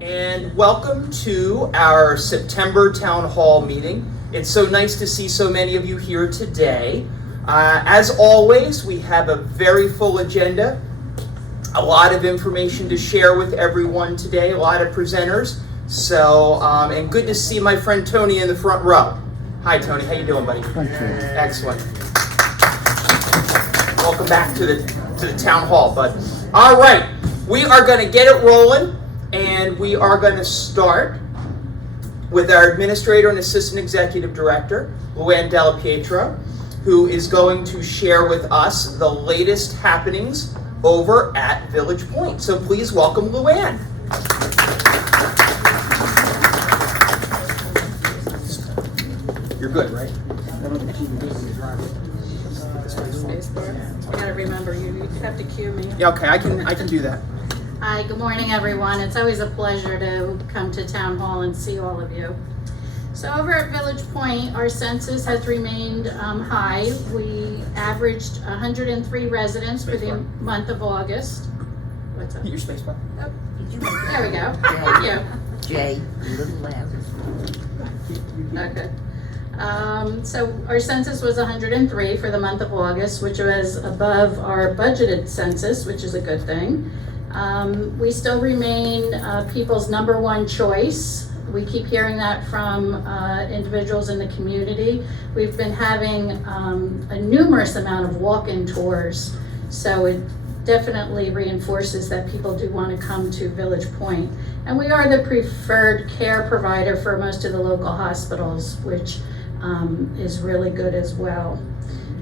And welcome to our September Town Hall meeting. It's so nice to see so many of you here today. As always, we have a very full agenda, a lot of information to share with everyone today, a lot of presenters. So, and good to see my friend Tony in the front row. Hi Tony, how you doing, buddy? Thank you. Excellent. Welcome back to the town hall, bud. All right, we are going to get it rolling. And we are going to start with our Administrator and Assistant Executive Director, Luann Della Pietro, who is going to share with us the latest happenings over at Village Point. So please welcome Luann. You're good, right? Spacebar. I gotta remember, you have to cue me. Yeah, okay, I can do that. Hi, good morning, everyone. It's always a pleasure to come to Town Hall and see all of you. So over at Village Point, our census has remained high. We averaged 103 residents for the month of August. What's up? Hit your space bar. Oh, there we go. Thank you. Jay, a little louder. Okay. So our census was 103 for the month of August, which was above our budgeted census, which is a good thing. We still remain people's number one choice. We keep hearing that from individuals in the community. We've been having a numerous amount of walk-in tours, so it definitely reinforces that people do want to come to Village Point. And we are the preferred care provider for most of the local hospitals, which is really good as well.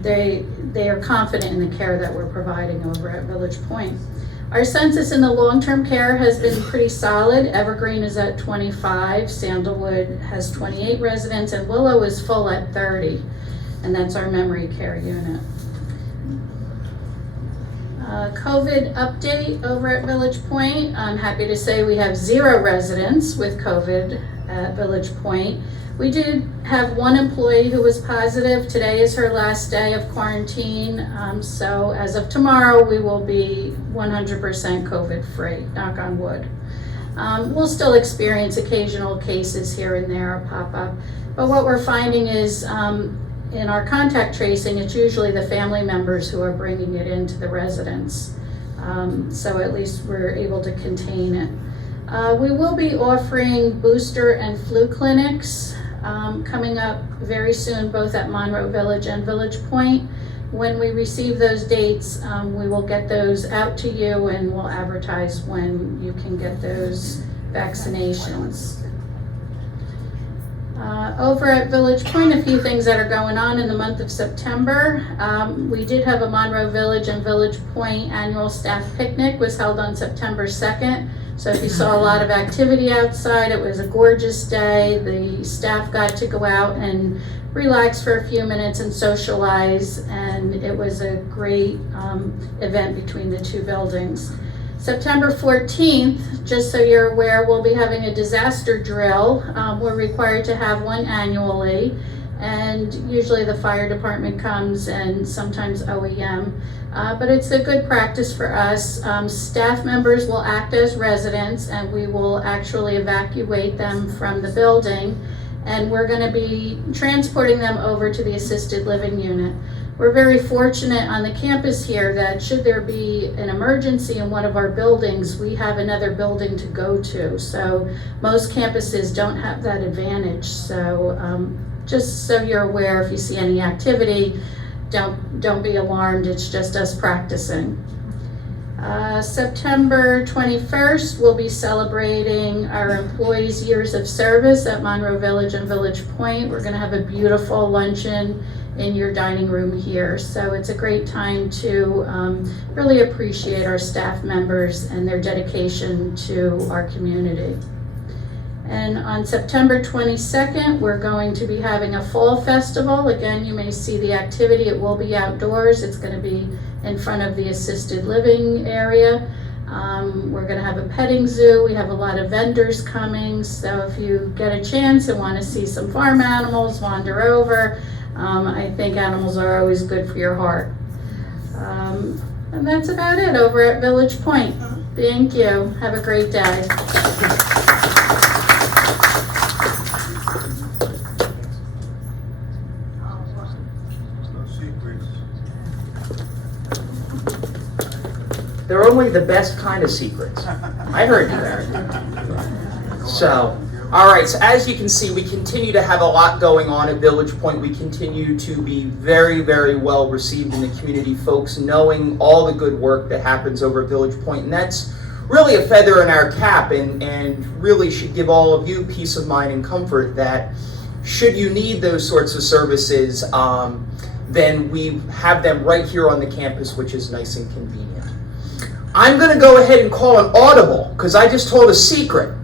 They are confident in the care that we're providing over at Village Point. Our census in the long-term care has been pretty solid. Evergreen is at 25, Sandalwood has 28 residents, and Willow is full at 30, and that's our memory care unit. COVID update over at Village Point. I'm happy to say we have 0 residents with COVID at Village Point. We did have one employee who was positive. Today is her last day of quarantine. So as of tomorrow, we will be 100% COVID free, knock on wood. We'll still experience occasional cases here and there pop up. But what we're finding is in our contact tracing, it's usually the family members who are bringing it into the residents. So at least we're able to contain it. We will be offering booster and flu clinics coming up very soon, both at Monroe Village and Village Point. When we receive those dates, we will get those out to you and we'll advertise when you can get those vaccinations. Over at Village Point, a few things that are going on in the month of September. We did have a Monroe Village and Village Point annual staff picnic, was held on September 2nd. So if you saw a lot of activity outside, it was a gorgeous day. The staff got to go out and relax for a few minutes and socialize, and it was a great event between the two buildings. September 14th, just so you're aware, we'll be having a disaster drill. We're required to have one annually, and usually the fire department comes and sometimes OEM. But it's a good practice for us. Staff members will act as residents and we will actually evacuate them from the building, and we're going to be transporting them over to the assisted living unit. We're very fortunate on the campus here that should there be an emergency in one of our buildings, we have another building to go to. So most campuses don't have that advantage. So just so you're aware, if you see any activity, don't be alarmed, it's just us practicing. September 21st, we'll be celebrating our employees' years of service at Monroe Village and Village Point. We're gonna have a beautiful luncheon in your dining room here. So it's a great time to really appreciate our staff members and their dedication to our community. And on September 22nd, we're going to be having a fall festival. Again, you may see the activity. It will be outdoors. It's going to be in front of the assisted living area. We're going to have a petting zoo. We have a lot of vendors coming. So if you get a chance and want to see some farm animals, wander over. I think animals are always good for your heart. And that's about it over at Village Point. Thank you. Have a great day. secrets. They're only the best kind of secrets. I heard you there. So, all right, so as you can see, we continue to have a lot going on at Village Point. We continue to be very, very well received in the community, folks knowing all the good work that happens over at Village Point, and that's really a feather in our cap, and really should give all of you peace of mind and comfort that should you need those sorts of services, then we have them right here on the campus, which is nice and convenient. I'm going to go ahead and call an audible because I just told a secret.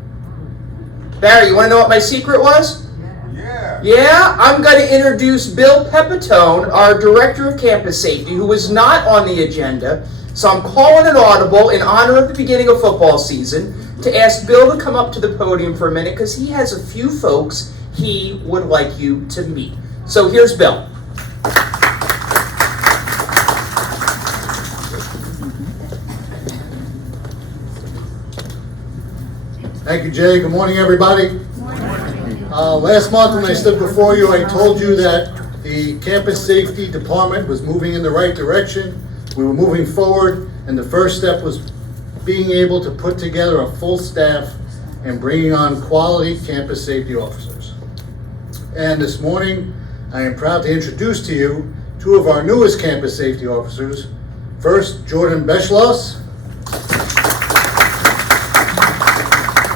Barry, you want to know what my secret was? Yeah. Yeah, I'm going to introduce Bill Pepitone, our Director of Campus Safety, who was not on the agenda. So I'm calling an audible in honor of the beginning of football season to ask Bill to come up to the podium for a minute because he has a few folks he would like you to meet. So here's Bill. Thank you, Jay. Good morning, everybody. Last month when I stood before you, I told you that the Campus Safety Department was moving in the right direction. We were moving forward, and the first step was being able to put together a full staff and bringing on quality campus safety officers. And this morning, I am proud to introduce to you two of our newest campus safety officers. First, Jordan Beschloss.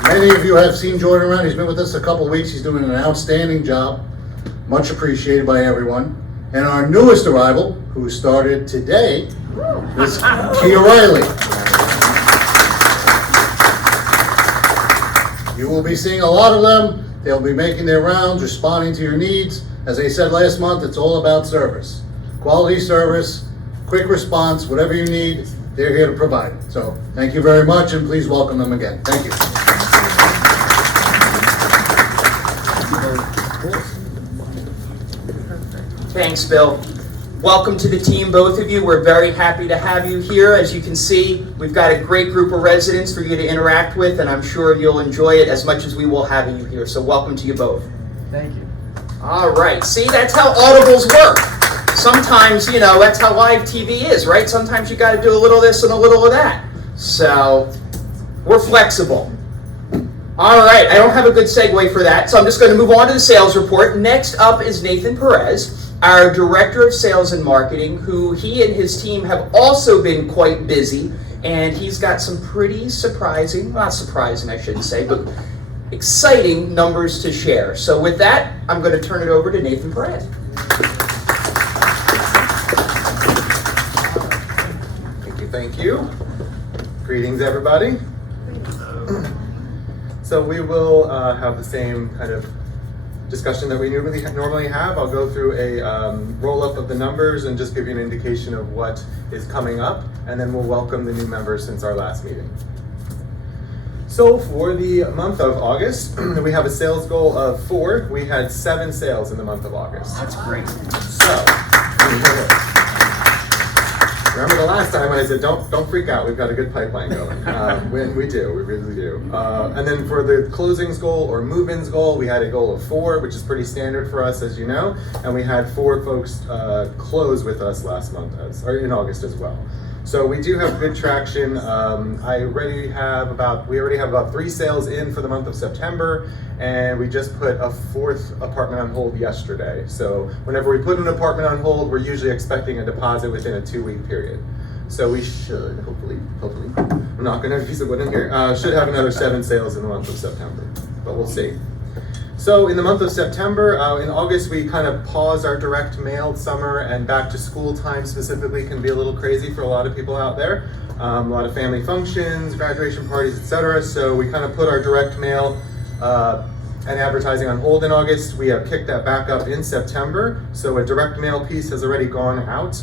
Many of you have seen Jordan around. He's been with us a couple weeks. He's doing an outstanding job, much appreciated by everyone. And our newest arrival, who started today, is Kia Riley. You will be seeing a lot of them. They'll be making their rounds, responding to your needs. As I said last month, it's all about service. Quality service, quick response, whatever you need, they're here to provide it. So thank you very much, and please welcome them again. Thank you. Thanks, Bill. Welcome to the team, both of you. We're very happy to have you here. As you can see, we've got a great group of residents for you to interact with, and I'm sure you'll enjoy it as much as we will having you here. So welcome to you both. Thank you. All right. See, that's how audibles work. Sometimes, you know, that's how live TV is, right? Sometimes you got to do a little of this and a little of that. So we're flexible. All right. I don't have a good segue for that, so I'm just going to move on to the sales report. Next up is Nathan Perez, our Director of Sales and Marketing, who he and his team have also been quite busy, and he's got some pretty surprising, not surprising I shouldn't say, but exciting numbers to share. So with that, I'm going to turn it over to Nathan Perez. Thank you. Greetings, everybody. So we will have the same kind of discussion that we normally have. I'll go through a roll-up of the numbers and just give you an indication of what is coming up, and then we'll welcome the new members since our last meeting. So for the month of August, we have a sales goal of 4. We had 7 sales in the month of August. That's great. So, remember the last time when I said, don't freak out, we've got a good pipeline going. We really do. And then for the closings goal or move-ins goal, we had a goal of 4, which is pretty standard for us, as you know. And we had 4 folks close with us last month, or in August as well. So we do have good traction. We already have about 3 sales in for the month of September, and we just put a 4th apartment on hold yesterday. So whenever we put an apartment on hold, we're usually expecting a deposit within a 2-week period. So we should, hopefully, I'm not gonna have a piece of wood in here, should have another 7 sales in the month of September, but we'll see. So in the month of September, in August, we kind of paused our direct mail. Summer and back to school time specifically can be a little crazy for a lot of people out there. A lot of family functions, graduation parties, etc. So we kind of put our direct mail and advertising on hold in August. We have kicked that back up in September. So a direct mail piece has already gone out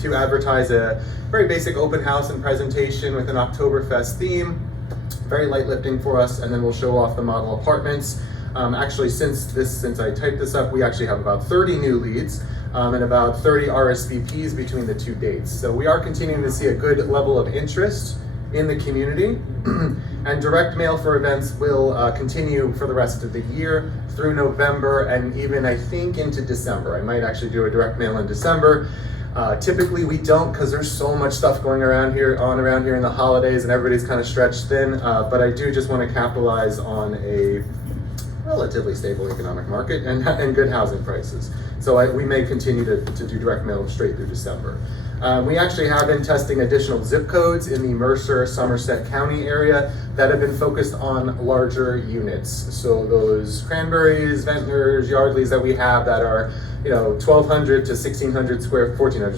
to advertise a very basic open house and presentation with an Oktoberfest theme. Very light lifting for us, and then we'll show off the model apartments. Actually, since I typed this up, we actually have about 30 new leads and about 30 RSVPs between the 2 dates. So we are continuing to see a good level of interest in the community. And direct mail for events will continue for the rest of the year through November and even I think into December. I might actually do a direct mail in December. Typically we don't because there's so much stuff going around here in the holidays and everybody's kind of stretched thin, but I do just want to capitalize on a relatively stable economic market and good housing prices. So we may continue to do direct mail straight through December. We actually have been testing additional zip codes in the Mercer, Somerset County area that have been focused on larger units. So those Cranberries, Ventnors, Yardleys that we have that are 1,200 to 1,400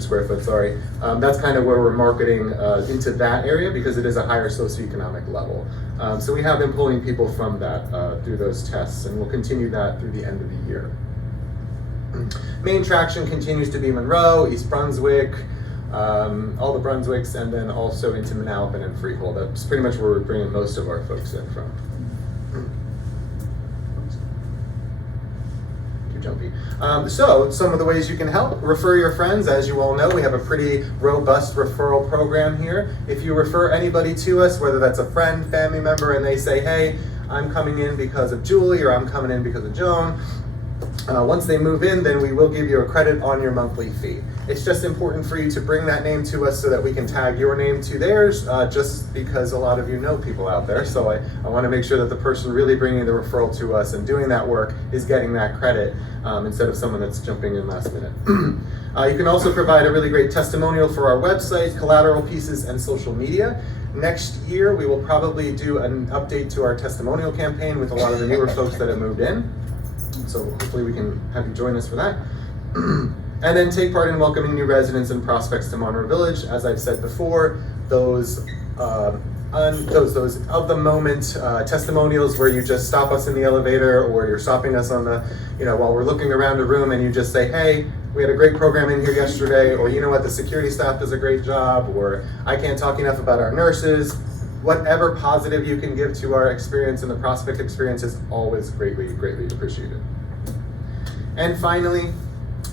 square foot, sorry. That's kind of where we're marketing into that area because it is a higher socioeconomic level. So we have been pulling people from that through those tests, and we'll continue that through the end of the year. Main traction continues to be Monroe, East Brunswick, all the Brunswicks, and then also into Manalapan and Freehold. That's pretty much where we're bringing most of our folks in from. Too jumpy. So some of the ways you can help: refer your friends. As you all know, we have a pretty robust referral program here. If you refer anybody to us, whether that's a friend, family member, and they say, hey, I'm coming in because of Julie, or I'm coming in because of Joan, once they move in, then we will give you a credit on your monthly fee. It's just important for you to bring that name to us so that we can tag your name to theirs, just because a lot of you know people out there. So I want to make sure that the person really bringing the referral to us and doing that work is getting that credit instead of someone that's jumping in last minute. You can also provide a really great testimonial for our website, collateral pieces, and social media. Next year, we will probably do an update to our testimonial campaign with a lot of the newer folks that have moved in. So hopefully we can have you join us for that. And then take part in welcoming new residents and prospects to Monroe Village. As I've said before, those of the moment testimonials where you just stop us in the elevator, or you're stopping us on the, while we're looking around a room, and you just say, hey, we had a great program in here yesterday, or you know what, the security staff does a great job, or I can't talk enough about our nurses. Whatever positive you can give to our experience and the prospect experience is always greatly, greatly appreciated. And finally,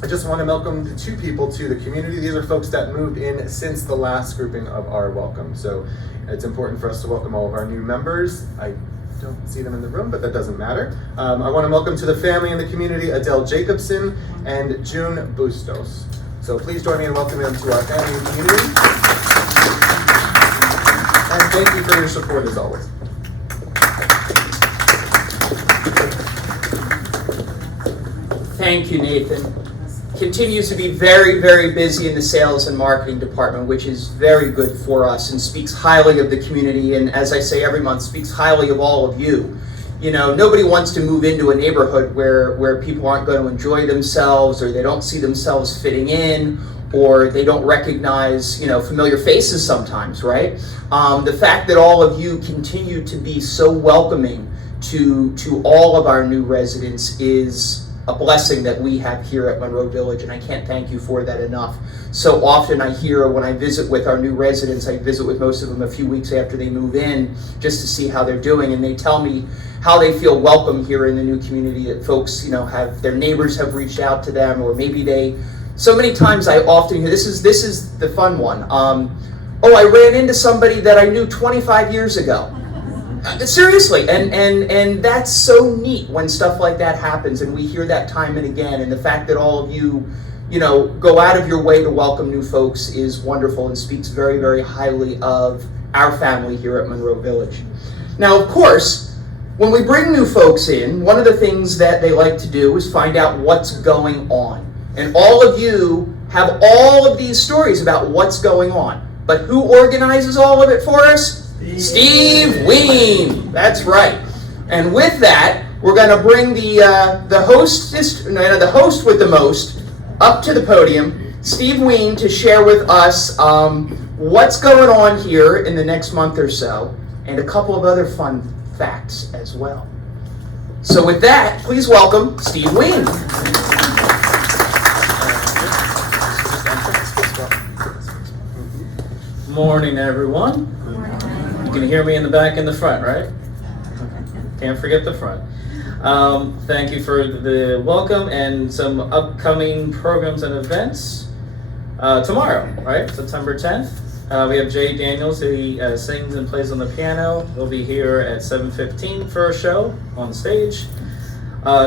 I just want to welcome the two people to the community. These are folks that moved in since the last grouping of our welcome. So it's important for us to welcome all of our new members. I don't see them in the room, but that doesn't matter. I want to welcome to the family and the community Adele Jacobson and June Bustos. So please join me in welcoming them to our family and community. And thank you for your support as always. Thank you, Nathan. Continues to be very, very busy in the sales and marketing department, which is very good for us and speaks highly of the community, and as I say every month, speaks highly of all of you. Nobody wants to move into a neighborhood where people aren't going to enjoy themselves, or they don't see themselves fitting in, or they don't recognize, familiar faces sometimes, right? The fact that all of you continue to be so welcoming to all of our new residents is a blessing that we have here at Monroe Village, and I can't thank you for that enough. So often I hear when I visit with our new residents, I visit with most of them a few weeks after they move in just to see how they're doing, and they tell me how they feel welcome here in the new community, that folks, have their neighbors have reached out to them, or maybe so many times I often hear, this is the fun one, oh, I ran into somebody that I knew 25 years ago. Seriously, and that's so neat when stuff like that happens, and we hear that time and again, and the fact that all of you, go out of your way to welcome new folks is wonderful and speaks very, very highly of our family here at Monroe Village. Now, of course, when we bring new folks in, one of the things that they like to do is find out what's going on. And all of you have all of these stories about what's going on. But who organizes all of it for us? Steve Ween. That's right. And with that, we're going to bring the host with the most up to the podium, Steve Ween, to share with us what's going on here in the next month or so, and a couple of other fun facts as well. So with that, please welcome Steve Ween. Morning, everyone. You can hear me in the back and the front, right? Can't forget the front. Thank you for the welcome and some upcoming programs and events. Tomorrow, right? September 10th. We have Jay Daniels, he sings and plays on the piano. He'll be here at 7:15 for a show on stage.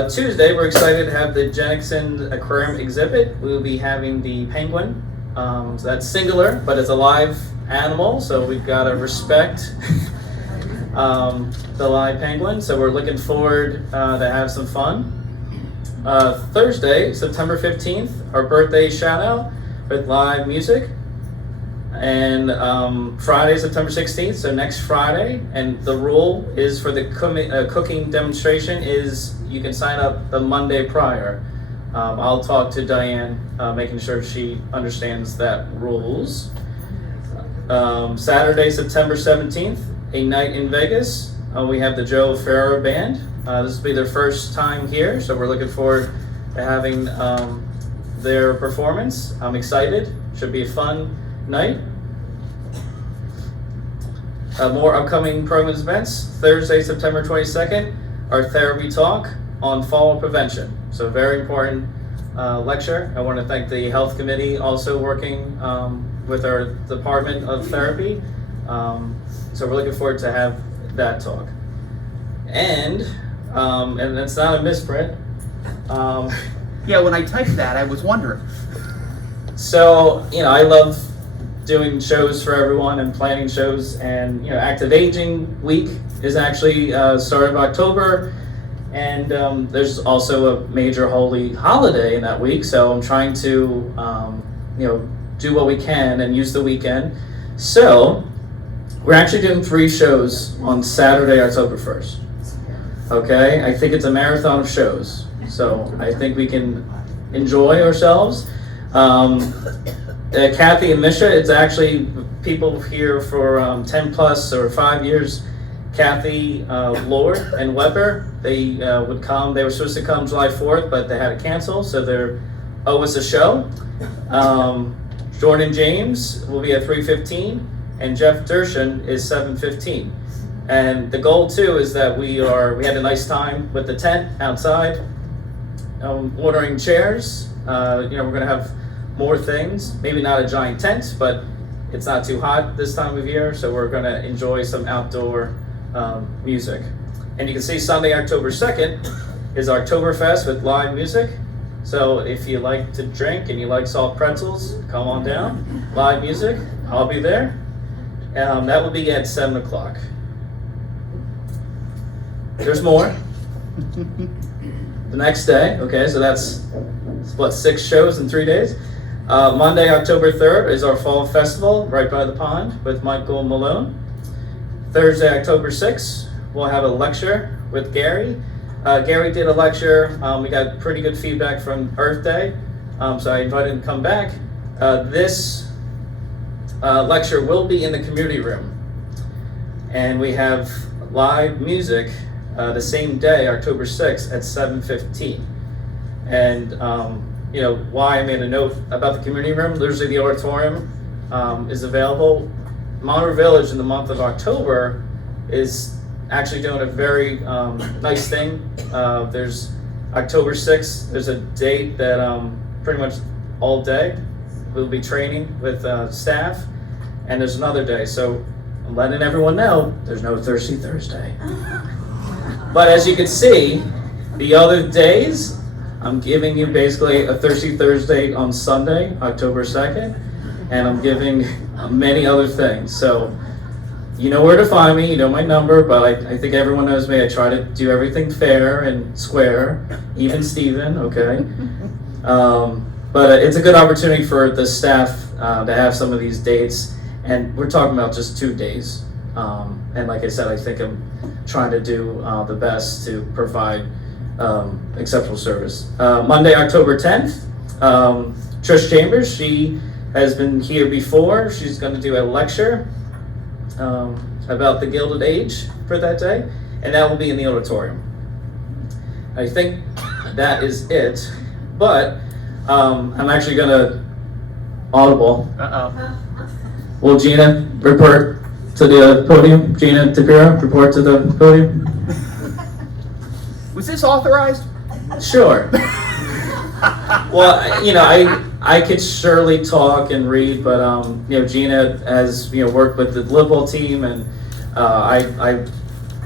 Tuesday, we're excited to have the Jennison Aquarium exhibit. We will be having the penguin. So that's singular, but it's a live animal, so we've got to respect the live penguin. So we're looking forward to have some fun. Thursday, September 15th, our birthday shout out with live music. And Friday, September 16th, so next Friday. And the rule is for the cooking demonstration is you can sign up the Monday prior. I'll talk to Diane, making sure she understands that rules. Saturday, September 17th, a night in Vegas. We have the Joe Ferraro Band. This will be their first time here, so we're looking forward to having their performance. I'm excited. Should be a fun night. More upcoming programs events. Thursday, September 22nd, our therapy talk on fall prevention. So very important lecture. I want to thank the health committee also working with our department of therapy. So we're looking forward to have that talk. And it's not a misprint. Yeah, when I typed that, I was wondering. So, I love doing shows for everyone and planning shows, and, Active Aging Week is actually start of October, and there's also a major holy holiday in that week, so I'm trying to, do what we can and use the weekend. So, we're actually doing 3 shows on Saturday, October 1st. Okay, I think it's a marathon of shows, so I think we can enjoy ourselves. Kathy and Misha, it's actually people here for 10 plus or 5 years. Kathy, Lord, and Weber, they would come. They were supposed to come July 4th, but they had to cancel, so they're owe us a show. Jordan James will be at 3:15, and Jeff Dershan is 7:15. And the goal too is that we had a nice time with the tent outside, ordering chairs. We're gonna have more things, maybe not a giant tent, but it's not too hot this time of year, so we're gonna enjoy some outdoor music. And you can see Sunday, October 2nd is Oktoberfest with live music. So if you like to drink and you like salt pretzels, come on down. Live music, I'll be there. That will be at 7 o'clock. There's more. The next day, okay, so that's 6 shows in 3 days. Monday, October 3rd is our fall festival right by the pond with Michael Malone. Thursday, October 6th, we'll have a lecture with Gary. Gary did a lecture. We got pretty good feedback from Earth Day, so I invited him to come back. This lecture will be in the community room, and we have live music the same day, October 6th at 7:15. And why I made a note about the community room, usually the auditorium is available. Monroe Village in the month of October is actually doing a very nice thing. There's October 6th, there's a date that pretty much all day we'll be training with staff, and there's another day. So I'm letting everyone know there's no Thirsty Thursday. But as you can see, the other days, I'm giving you basically a Thirsty Thursday on Sunday, October 2nd, and I'm giving many other things. So you know where to find me, you know my number, but I think everyone knows me. I try to do everything fair and square, even Steven, okay? But it's a good opportunity for the staff to have some of these dates, and we're talking about just 2 days. And like I said, I think I'm trying to do the best to provide exceptional service. Monday, October 10th, Trish Chambers, she has been here before. She's going to do a lecture about the Gilded Age for that day, and that will be in the auditorium. I think that is it, but I'm actually going to audible. Will Gina report to the podium? Gina Tapiro, report to the podium. Was this authorized? Sure. Well, I could surely talk and read, but Gina has worked with the Liverpool team, and I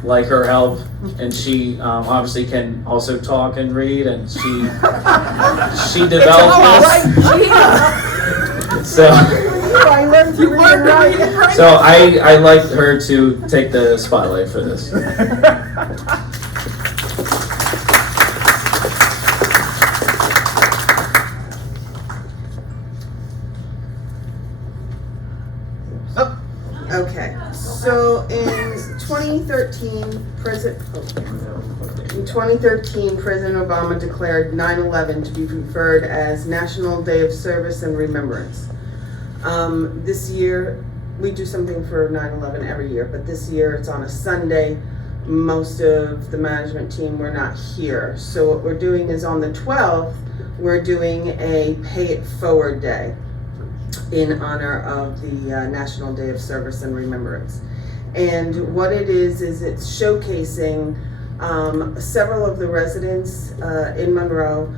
like her help, and she obviously can also talk and read, and she developed this. So I learned to read and write. so I like her to take the spotlight for this. Okay, so in 2013, President Obama declared 9/11 to be referred as National Day of Service and Remembrance. This year, we do something for 9/11 every year, but this year it's on a Sunday. Most of the management team were not here. So what we're doing is on the 12th, we're doing a Pay It Forward Day in honor of the National Day of Service and Remembrance. And what it is it's showcasing several of the residents in Monroe.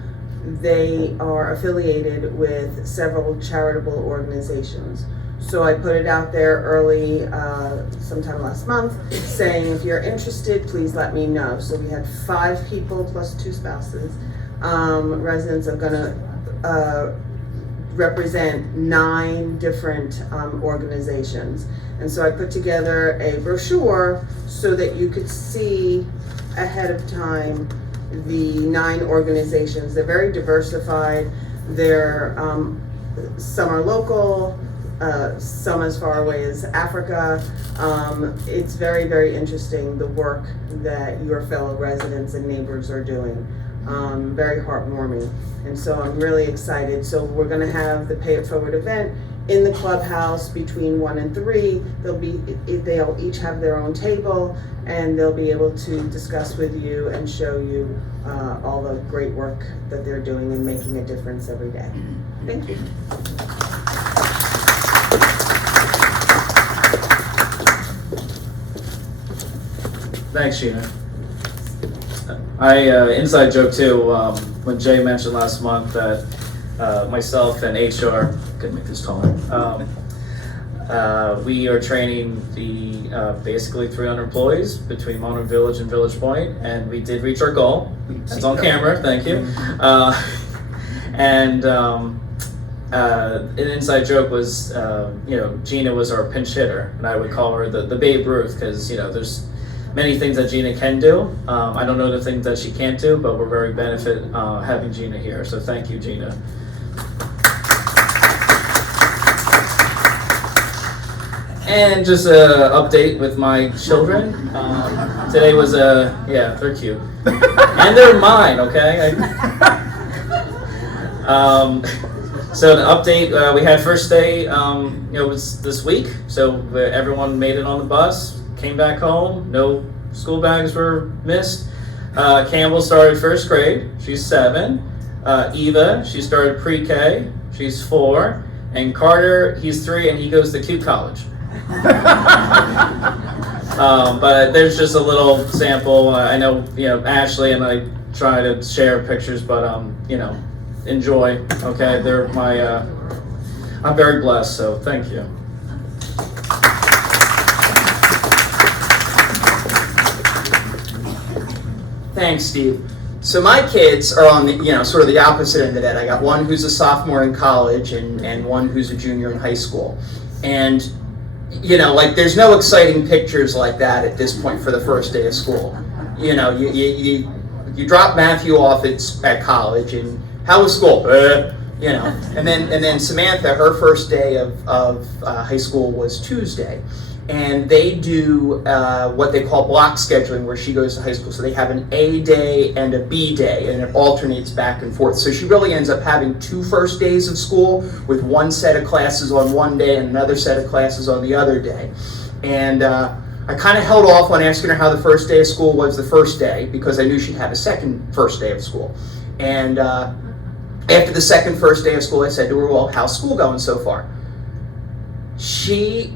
They are affiliated with several charitable organizations. So I put it out there early, sometime last month, saying if you're interested, please let me know. So we had 5 people plus 2 spouses. Residents are gonna represent 9 different organizations. And so I put together a brochure so that you could see ahead of time the 9 organizations. They're very diversified. They're, some are local, some as far away as Africa. It's very, very interesting, the work that your fellow residents and neighbors are doing. Very heartwarming. And so I'm really excited. So we're gonna have the Pay It Forward event in the clubhouse between 1 and 3. They'll each have their own table, and they'll be able to discuss with you and show you all the great work that they're doing and making a difference every day. Thank you. Thanks, Gina. Inside joke too, when Jay mentioned last month that myself and HR, could make this taller, we are training the basically 300 employees between Monroe Village and Village Point, and we did reach our goal. It's on camera, thank you. And an inside joke was, Gina was our pinch hitter, and I would call her the Babe Ruth, because there's many things that Gina can do. I don't know the things that she can't do, but we're very benefit having Gina here. So thank you, Gina. And just an update with my children. Today was they're cute. And they're mine, okay? So the update, we had first day, it was this week. So everyone made it on the bus. Came back home, no school bags were missed. Campbell started first grade, she's 7. Eva, she started pre-K, she's 4. And Carter, he's 3 and he goes to Cute College. But there's just a little sample. I know, Ashley and I try to share pictures, but enjoy, okay? They're I'm very blessed, so thank you. Thanks, Steve. So my kids are on the, sort of the opposite end of that. I got one who's a sophomore in college and one who's a junior in high school. And, there's no exciting pictures like that at this point for the first day of school. You drop Matthew off at college, and how was school? And then Samantha, her first day of high school was Tuesday. And they do what they call block scheduling, where she goes to high school. So they have an A day and a B day, and it alternates back and forth. So she really ends up having 2 first days of school, with one set of classes on one day and another set of classes on the other day. And I kind of held off on asking her how the first day of school was the first day, because I knew she'd have a second first day of school. And after the second first day of school, I said to her, well, how's school going so far? She,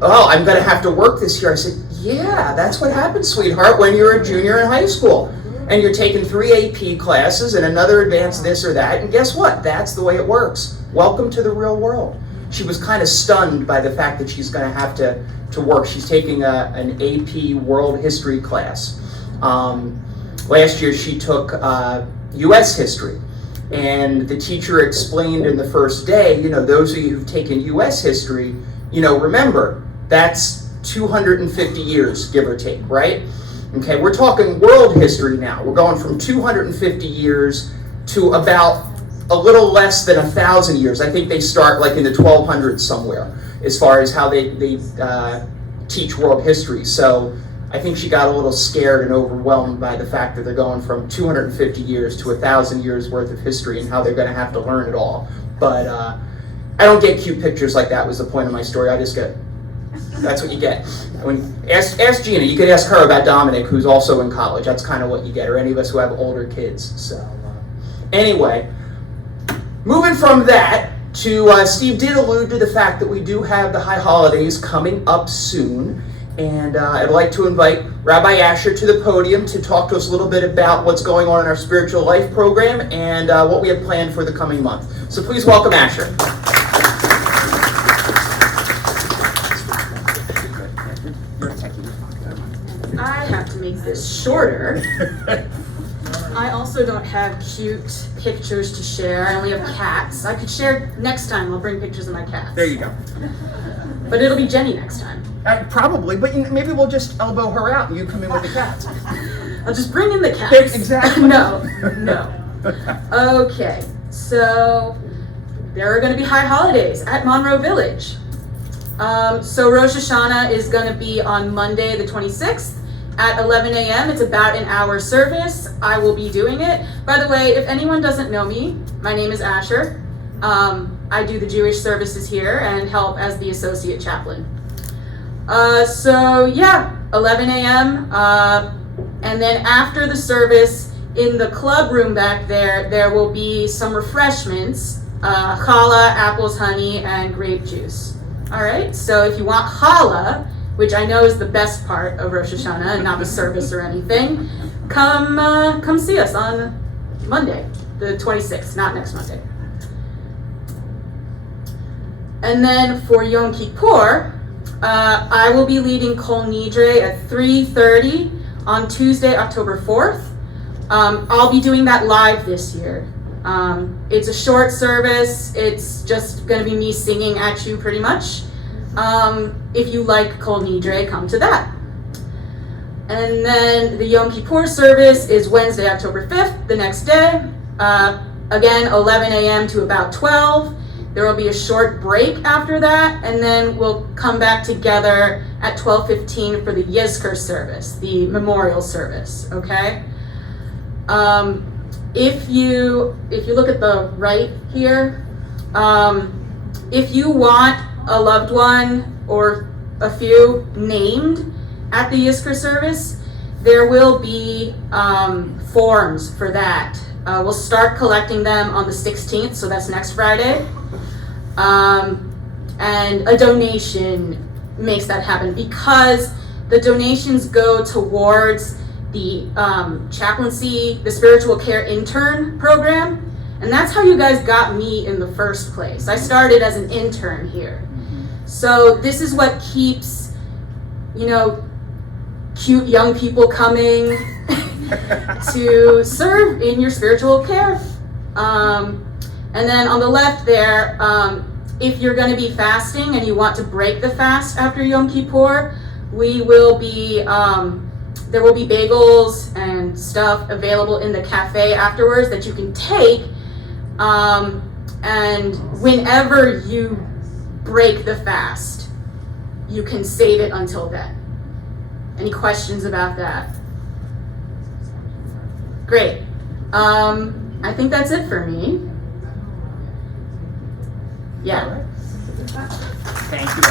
oh, I'm gonna have to work this year. I said, yeah, that's what happens, sweetheart, when you're a junior in high school. and you're taking 3 AP classes and another advanced this or that, and guess what? That's the way it works. Welcome to the real world. She was kind of stunned by the fact that she's going to have to work. She's taking an AP World History class. Last year she took U.S. History, and the teacher explained in the first day, those of you who've taken U.S. History, remember, that's 250 years, give or take, right? Okay, we're talking world history now. We're going from 250 years to about a little less than 1,000 years. I think they start like in the 1200s somewhere as far as how they teach world history. So I think she got a little scared and overwhelmed by the fact that they're going from 250 years to 1,000 years worth of history and how they're going to have to learn it all. But I don't get cute pictures like that was the point of my story. I just get, that's what you get. Ask Gina. You could ask her about Dominic, who's also in college. That's kind of what you get, or any of us who have older kids. So anyway, moving from that to Steve did allude to the fact that we do have the high holidays coming up soon. And I'd like to invite Rabbi Asher to the podium to talk to us a little bit about what's going on in our Spiritual Life program and what we have planned for the coming month. So please welcome Asher. I have to make this shorter. I also don't have cute pictures to share. I only have cats. I could share next time. I'll bring pictures of my cats. There you go. But it'll be Jenny next time. Probably, but maybe we'll just elbow her out and you come in with the cats. I'll just bring in the cats. Exactly. No. Okay, so there are going to be high holidays at Monroe Village. So Rosh Hashanah is going to be on Monday the 26th at 11 a.m. It's about an hour service. I will be doing it. By the way, if anyone doesn't know me, my name is Asher. I do the Jewish services here and help as the associate chaplain. So yeah, 11 a.m. And then after the service, in the club room back there, there will be some refreshments, challah, apples, honey, and grape juice. All right, so if you want challah, which I know is the best part of Rosh Hashanah and not the service or anything, come see us on Monday, the 26th, not next Monday. And then for Yom Kippur, I will be leading Kol Nidre at 3:30 on Tuesday, October 4th. I'll be doing that live this year. It's a short service. It's just going to be me singing at you pretty much. If you like Kol Nidre, come to that. And then the Yom Kippur service is Wednesday, October 5th, the next day. Again, 11 a.m. to about 12. There will be a short break after that, and then we'll come back together at 12:15 for the Yizkor service, the memorial service, okay? If you look at the right here, if you want a loved one or a few named at the Yizkor service, there will be forms for that. We'll start collecting them on the 16th, so that's next Friday. And a donation makes that happen because the donations go towards the chaplaincy, the spiritual care intern program, and that's how you guys got me in the first place. I started as an intern here. So this is what keeps, cute young people coming to serve in your spiritual care. And then on the left there, if you're going to be fasting and you want to break the fast after Yom Kippur, we will be, there will be bagels and stuff available in the cafe afterwards that you can take. And whenever you break the fast, you can save it until then. Any questions about that? Great. I think that's it for me. Yeah. Thank you.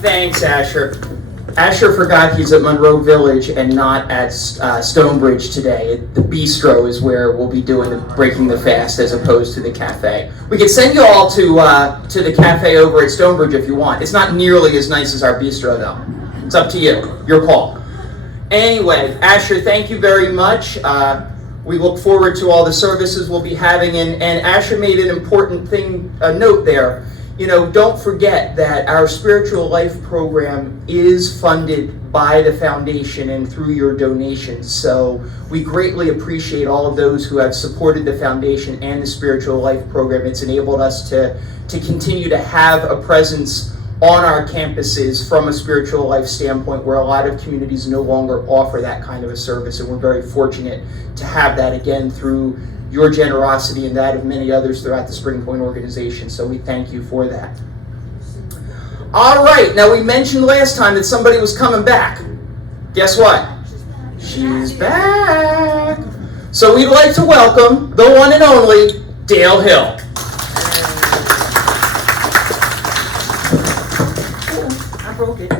Thanks, Asher. Asher forgot he's at Monroe Village and not at Stonebridge today. The bistro is where we'll be doing the breaking the fast as opposed to the cafe. We could send you all to the cafe over at Stonebridge if you want. It's not nearly as nice as our bistro though. It's up to you. Your call. Anyway, Asher, thank you very much. We look forward to all the services we'll be having, and Asher made an important note there. You know, don't forget that our Spiritual Life program is funded by the foundation and through your donations. So we greatly appreciate all of those who have supported the foundation and the Spiritual Life program. It's enabled us to continue to have a presence on our campuses from a spiritual life standpoint, where a lot of communities no longer offer that kind of a service, and we're very fortunate to have that again through your generosity and that of many others throughout the Spring Point organization. So we thank you for that. All right, now we mentioned last time that somebody was coming back. Guess what? She's back. So we'd like to welcome the one and only Dale Hill.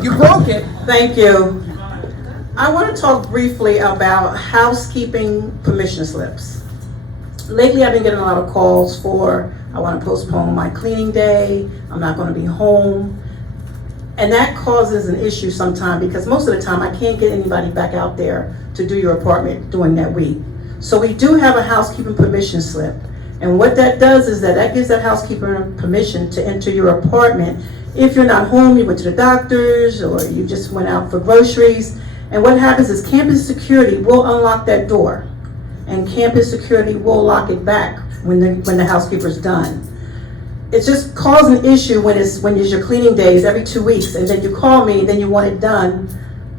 You broke it. Thank you. I want to talk briefly about housekeeping permission slips. Lately, I've been getting a lot of calls for, I want to postpone my cleaning day, I'm not going to be home. And that causes an issue sometimes, because most of the time I can't get anybody back out there to do your apartment during that week. So we do have a housekeeping permission slip. And what that does is that gives that housekeeper permission to enter your apartment if you're not home, you went to the doctor's, or you just went out for groceries. And what happens is campus security will unlock that door, and campus security will lock it back when the housekeeper's done. It's just causing an issue when it's your cleaning days every 2 weeks, and then you call me and then you want it done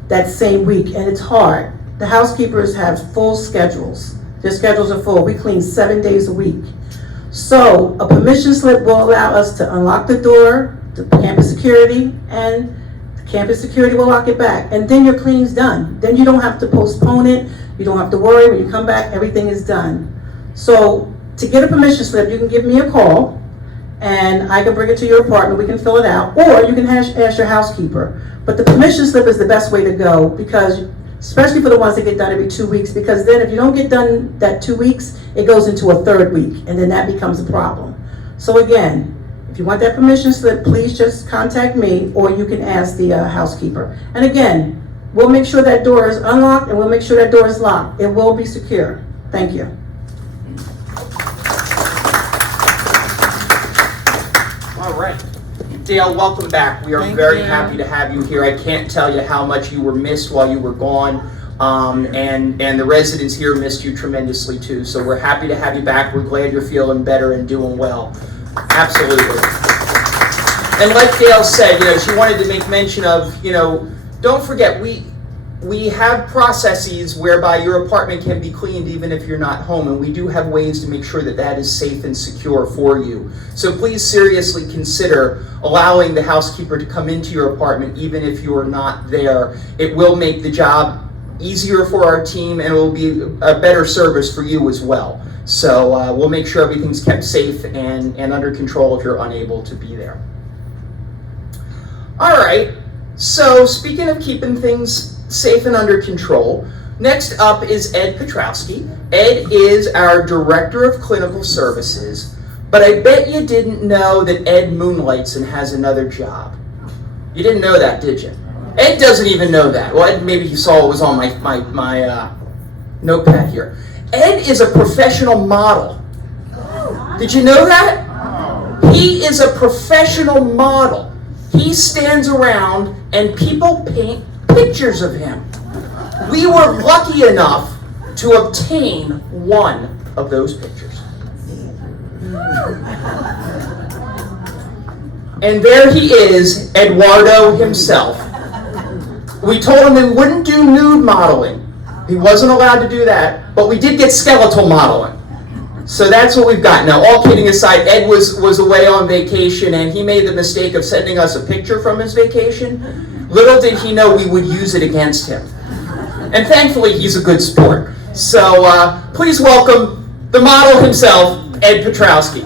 that same week, and it's hard. The housekeepers have full schedules. Their schedules are full. We clean 7 days a week. So a permission slip will allow us to unlock the door to campus security, and campus security will lock it back, and then your cleaning's done. Then you don't have to postpone it. You don't have to worry. When you come back, everything is done. So to get a permission slip, you can give me a call, and I can bring it to your apartment. We can fill it out, or you can ask your housekeeper. But the permission slip is the best way to go, because especially for the ones that get done every 2 weeks, because then if you don't get done that 2 weeks, it goes into a third week, and then that becomes a problem. So again, if you want that permission slip, please just contact me, or you can ask the housekeeper. And again, we'll make sure that door is unlocked, and we'll make sure that door is locked. It will be secure. Thank you. All right. Dale, welcome back. We are very happy to have you here. I can't tell you how much you were missed while you were gone. And the residents here missed you tremendously too. So we're happy to have you back. We're glad you're feeling better and doing well. Absolutely. And like Dale said, she wanted to make mention of, don't forget, we have processes whereby your apartment can be cleaned even if you're not home, and we do have ways to make sure that that is safe and secure for you. So please seriously consider allowing the housekeeper to come into your apartment even if you are not there. It will make the job easier for our team, and it will be a better service for you as well. So we'll make sure everything's kept safe and under control if you're unable to be there. All right, so speaking of keeping things safe and under control, next up is Ed Petrowski. Ed is our Director of Clinical Services, but I bet you didn't know that Ed moonlights and has another job. You didn't know that, did you? Ed doesn't even know that. Well, Ed, maybe he saw it was on my notepad here. Ed is a professional model. Did you know that? He is a professional model. He stands around and people paint pictures of him. We were lucky enough to obtain one of those pictures. And there he is, Eduardo himself. We told him we wouldn't do nude modeling. He wasn't allowed to do that, but we did get skeletal modeling. So that's what we've got. Now, all kidding aside, Ed was away on vacation, and he made the mistake of sending us a picture from his vacation. Little did he know we would use it against him. And thankfully, he's a good sport. So please welcome the model himself, Ed Petrowski.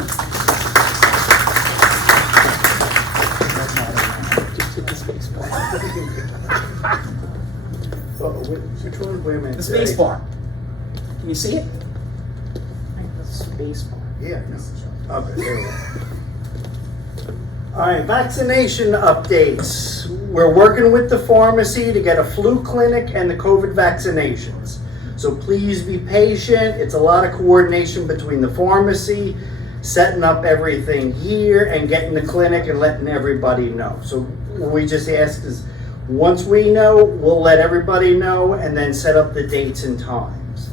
Which one? Wait a minute. The space bar. Can you see it? Space bar. Yeah, no. Okay, there we go. All right, vaccination updates. we're working with the pharmacy to get a flu clinic and the COVID vaccinations. So please be patient. It's a lot of coordination between the pharmacy, setting up everything here, and getting the clinic and letting everybody know. So what we just ask is, once we know, we'll let everybody know and then set up the dates and times.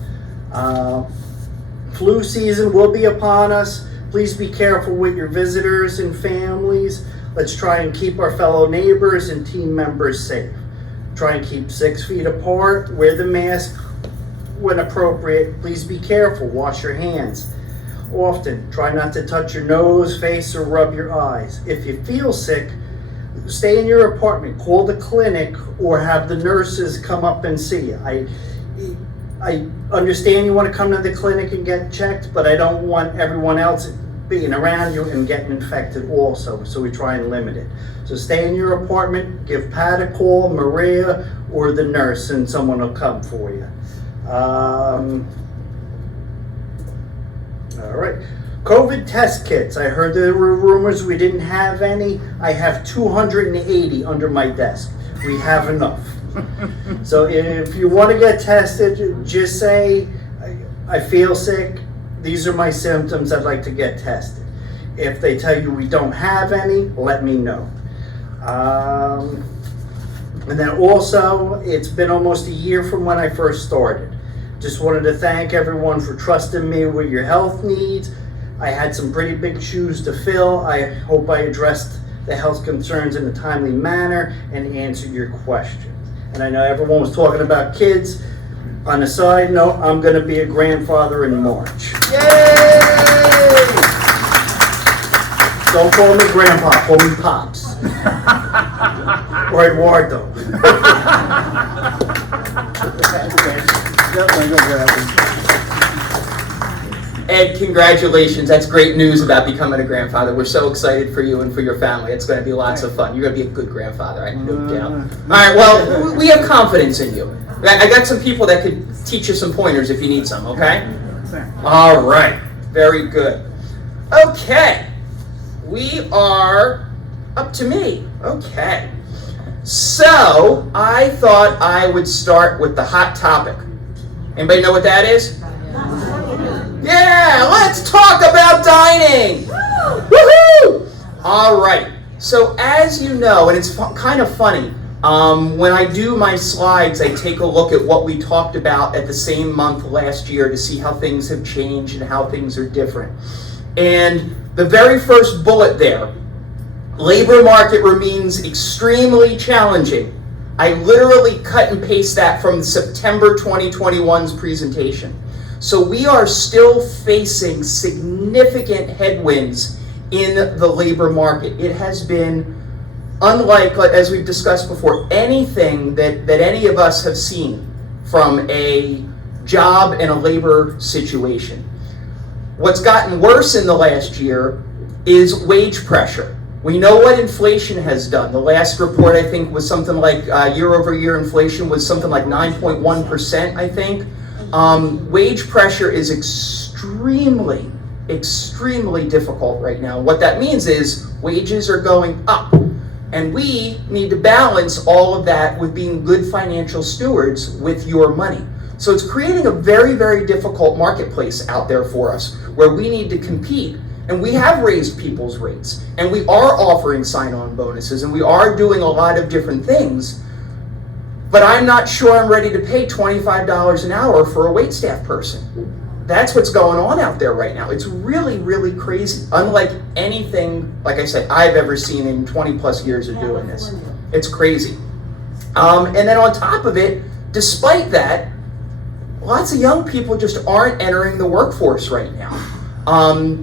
Flu season will be upon us. Please be careful with your visitors and families. Let's try and keep our fellow neighbors and team members safe. Try and keep 6 feet apart, wear the mask when appropriate. Please be careful, wash your hands often. Try not to touch your nose, face, or rub your eyes. If you feel sick, stay in your apartment, call the clinic, or have the nurses come up and see you. I understand you want to come to the clinic and get checked, but I don't want everyone else being around you and getting infected also, so we try and limit it. So stay in your apartment, give Pat a call, Maria, or the nurse, and someone will come for you. All right. COVID test kits. I heard there were rumors we didn't have any. I have 280 under my desk. We have enough. So if you want to get tested, just say, I feel sick. These are my symptoms. I'd like to get tested. If they tell you we don't have any, let me know. And then also, it's been almost a year from when I first started. Just wanted to thank everyone for trusting me with your health needs. I had some pretty big shoes to fill. I hope I addressed the health concerns in a timely manner and answered your questions. And I know everyone was talking about kids. On a side note, I'm going to be a grandfather in March. Yay! Don't call me grandpa, call me Pops. Or Eduardo. Ed, congratulations. That's great news about becoming a grandfather. We're so excited for you and for your family. It's going to be lots of fun. You're going to be a good grandfather, I have no doubt. All right, well, we have confidence in you. I got some people that could teach you some pointers if you need some, okay? All right, very good. Okay, we are up to me. Okay, so I thought I would start with the hot topic. Anybody know what that is? Yeah, let's talk about dining. Woohoo! All right. So as you know, and it's kind of funny, when I do my slides, I take a look at what we talked about at the same month last year to see how things have changed and how things are different. And the very first bullet there, labor market remains extremely challenging. I literally cut and paste that from September 2021's presentation. So we are still facing significant headwinds in the labor market. It has been unlike, as we've discussed before, anything that any of us have seen from a job and a labor situation. What's gotten worse in the last year is wage pressure. We know what inflation has done. The last report, I think, was something like year-over-year inflation was something like 9.1%, I think. Wage pressure is extremely difficult right now. What that means is wages are going up, and we need to balance all of that with being good financial stewards with your money. So it's creating a very, very difficult marketplace out there for us where we need to compete. And we have raised people's rates, and we are offering sign-on bonuses, and we are doing a lot of different things. But I'm not sure I'm ready to pay $25 an hour for a waitstaff person. That's what's going on out there right now. It's really, really crazy. Unlike anything, like I said, I've ever seen in 20 plus years of doing this. It's crazy. And then on top of it, despite that, lots of young people just aren't entering the workforce right now.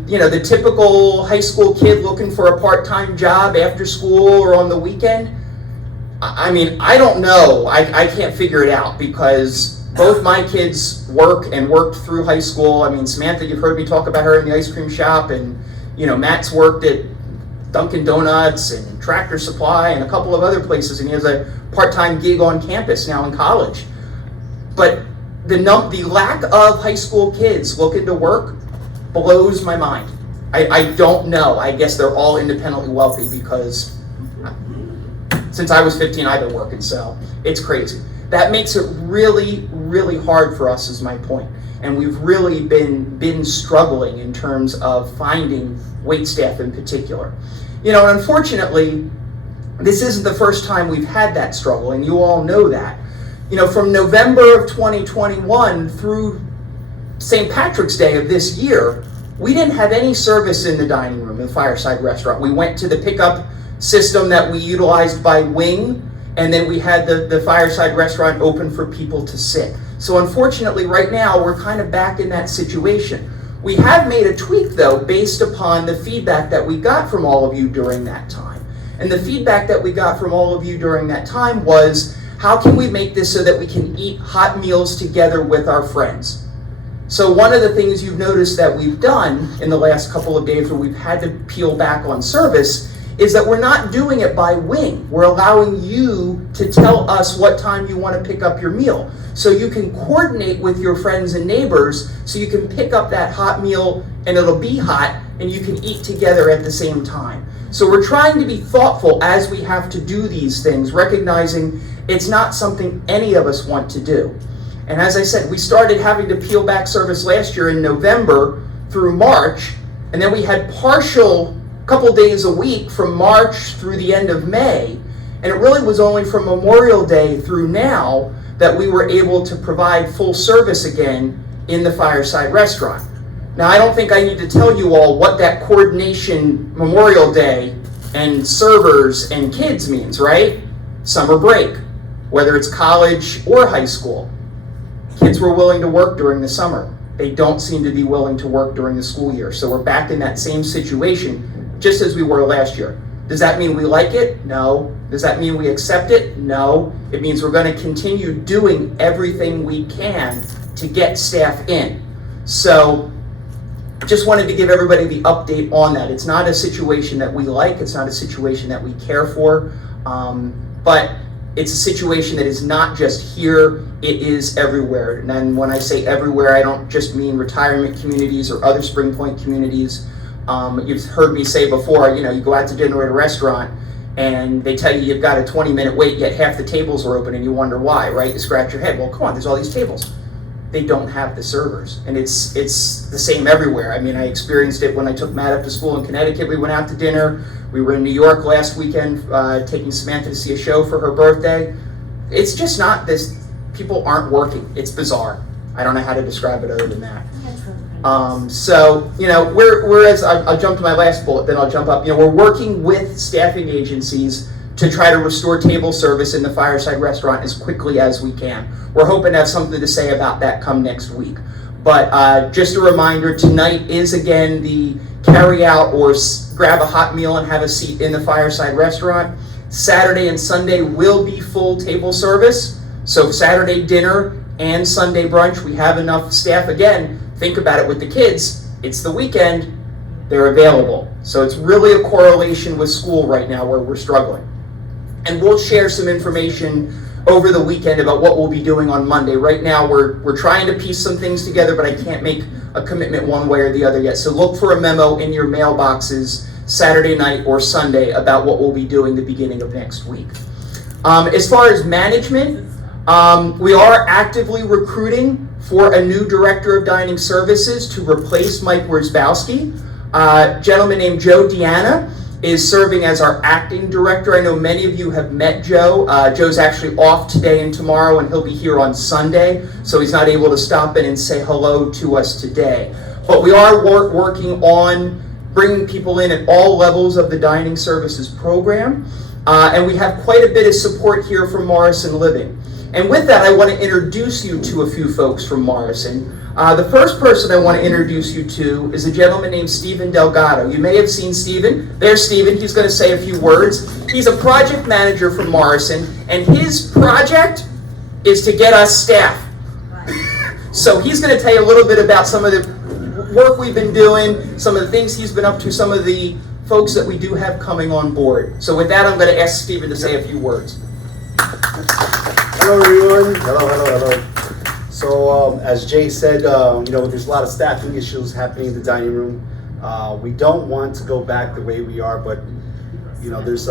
You know, the typical high school kid looking for a part-time job after school or on the weekend. I mean, I don't know. I can't figure it out because both my kids work and worked through high school. I mean, Samantha, you've heard me talk about her in the ice cream shop, and, you know, Matt's worked at Dunkin' Donuts and Tractor Supply and a couple of other places, and he has a part-time gig on campus now in college. But the lack of high school kids looking to work blows my mind. I don't know. I guess they're all independently wealthy because Since I was 15, I've been working, so it's crazy. That makes it really, really hard for us, is my point. And we've really been struggling in terms of finding wait staff in particular. You know, and unfortunately, this isn't the first time we've had that struggle, and you all know that. You know, from November of 2021 through St. Patrick's Day of this year, we didn't have any service in the dining room, in the Fireside Restaurant. We went to the pickup system that we utilized by Wing, and then we had the Fireside Restaurant open for people to sit. So unfortunately, right now, we're kind of back in that situation. We have made a tweak, though, based upon the feedback that we got from all of you during that time. And the feedback that we got from all of you during that time was, how can we make this so that we can eat hot meals together with our friends? So one of the things you've noticed that we've done in the last couple of days where we've had to peel back on service is that we're not doing it by Wing. We're allowing you to tell us what time you want to pick up your meal. So you can coordinate with your friends and neighbors so you can pick up that hot meal and it'll be hot and you can eat together at the same time. So we're trying to be thoughtful as we have to do these things, recognizing it's not something any of us want to do. And as I said, we started having to peel back service last year in November through March, and then we had partial couple days a week from March through the end of May, and it really was only from Memorial Day through now that we were able to provide full service again in the Fireside Restaurant. Now, I don't think I need to tell you all what that coordination Memorial Day and servers and kids means, right? Summer break, whether it's college or high school. Kids were willing to work during the summer. They don't seem to be willing to work during the school year. So we're back in that same situation, just as we were last year. Does that mean we like it? No. Does that mean we accept it? No. It means we're going to continue doing everything we can to get staff in. So just wanted to give everybody the update on that. It's not a situation that we like. It's not a situation that we care for. But it's a situation that is not just here, it is everywhere. And then when I say everywhere, I don't just mean retirement communities or other Spring Point communities. You've heard me say before, you know, you go out to dinner at a restaurant and they tell you you've got a 20-minute wait, yet half the tables are open and you wonder why, right? You scratch your head. Well, come on, there's all these tables. They don't have the servers, and it's the same everywhere. I mean, I experienced it when I took Matt up to school in Connecticut. We went out to dinner. We were in New York last weekend taking Samantha to see a show for her birthday. It's just not this, people aren't working. It's bizarre. I don't know how to describe it other than that. So, you know, I'll jump to my last bullet, then I'll jump up. You know, we're working with staffing agencies to try to restore table service in the Fireside Restaurant as quickly as we can. We're hoping to have something to say about that come next week. But just a reminder, tonight is again the carry out or grab a hot meal and have a seat in the Fireside Restaurant. Saturday and Sunday will be full table service. So Saturday dinner and Sunday brunch, we have enough staff. Again, think about it with the kids. It's the weekend, they're available. So it's really a correlation with school right now where we're struggling. And we'll share some information over the weekend about what we'll be doing on Monday. Right now, we're trying to piece some things together, but I can't make a commitment one way or the other yet. So look for a memo in your mailboxes Saturday night or Sunday about what we'll be doing the beginning of next week. As far as management, we are actively recruiting for a new director of dining services to replace Mike Wierzbowski. A gentleman named Joe Deanna is serving as our acting director. I know many of you have met Joe. Joe's actually off today and tomorrow, and he'll be here on Sunday, so he's not able to stop in and say hello to us today. But we are working on bringing people in at all levels of the dining services program, and we have quite a bit of support here from Morrison Living. And with that, I want to introduce you to a few folks from Morrison. The first person I want to introduce you to is a gentleman named Stephen Delgado. You may have seen Stephen. There's Stephen. He's going to say a few words. He's a project manager from Morrison, and his project is to get us staff. So he's going to tell you a little bit about some of the work we've been doing, some of the things he's been up to, some of the folks that we do have coming on board. So with that, I'm going to ask Stephen to say a few words. Hello, everyone. Hello. So, as Jay said, you know, there's a lot of staffing issues happening in the dining room. We don't want to go back the way we are, but, you know, there's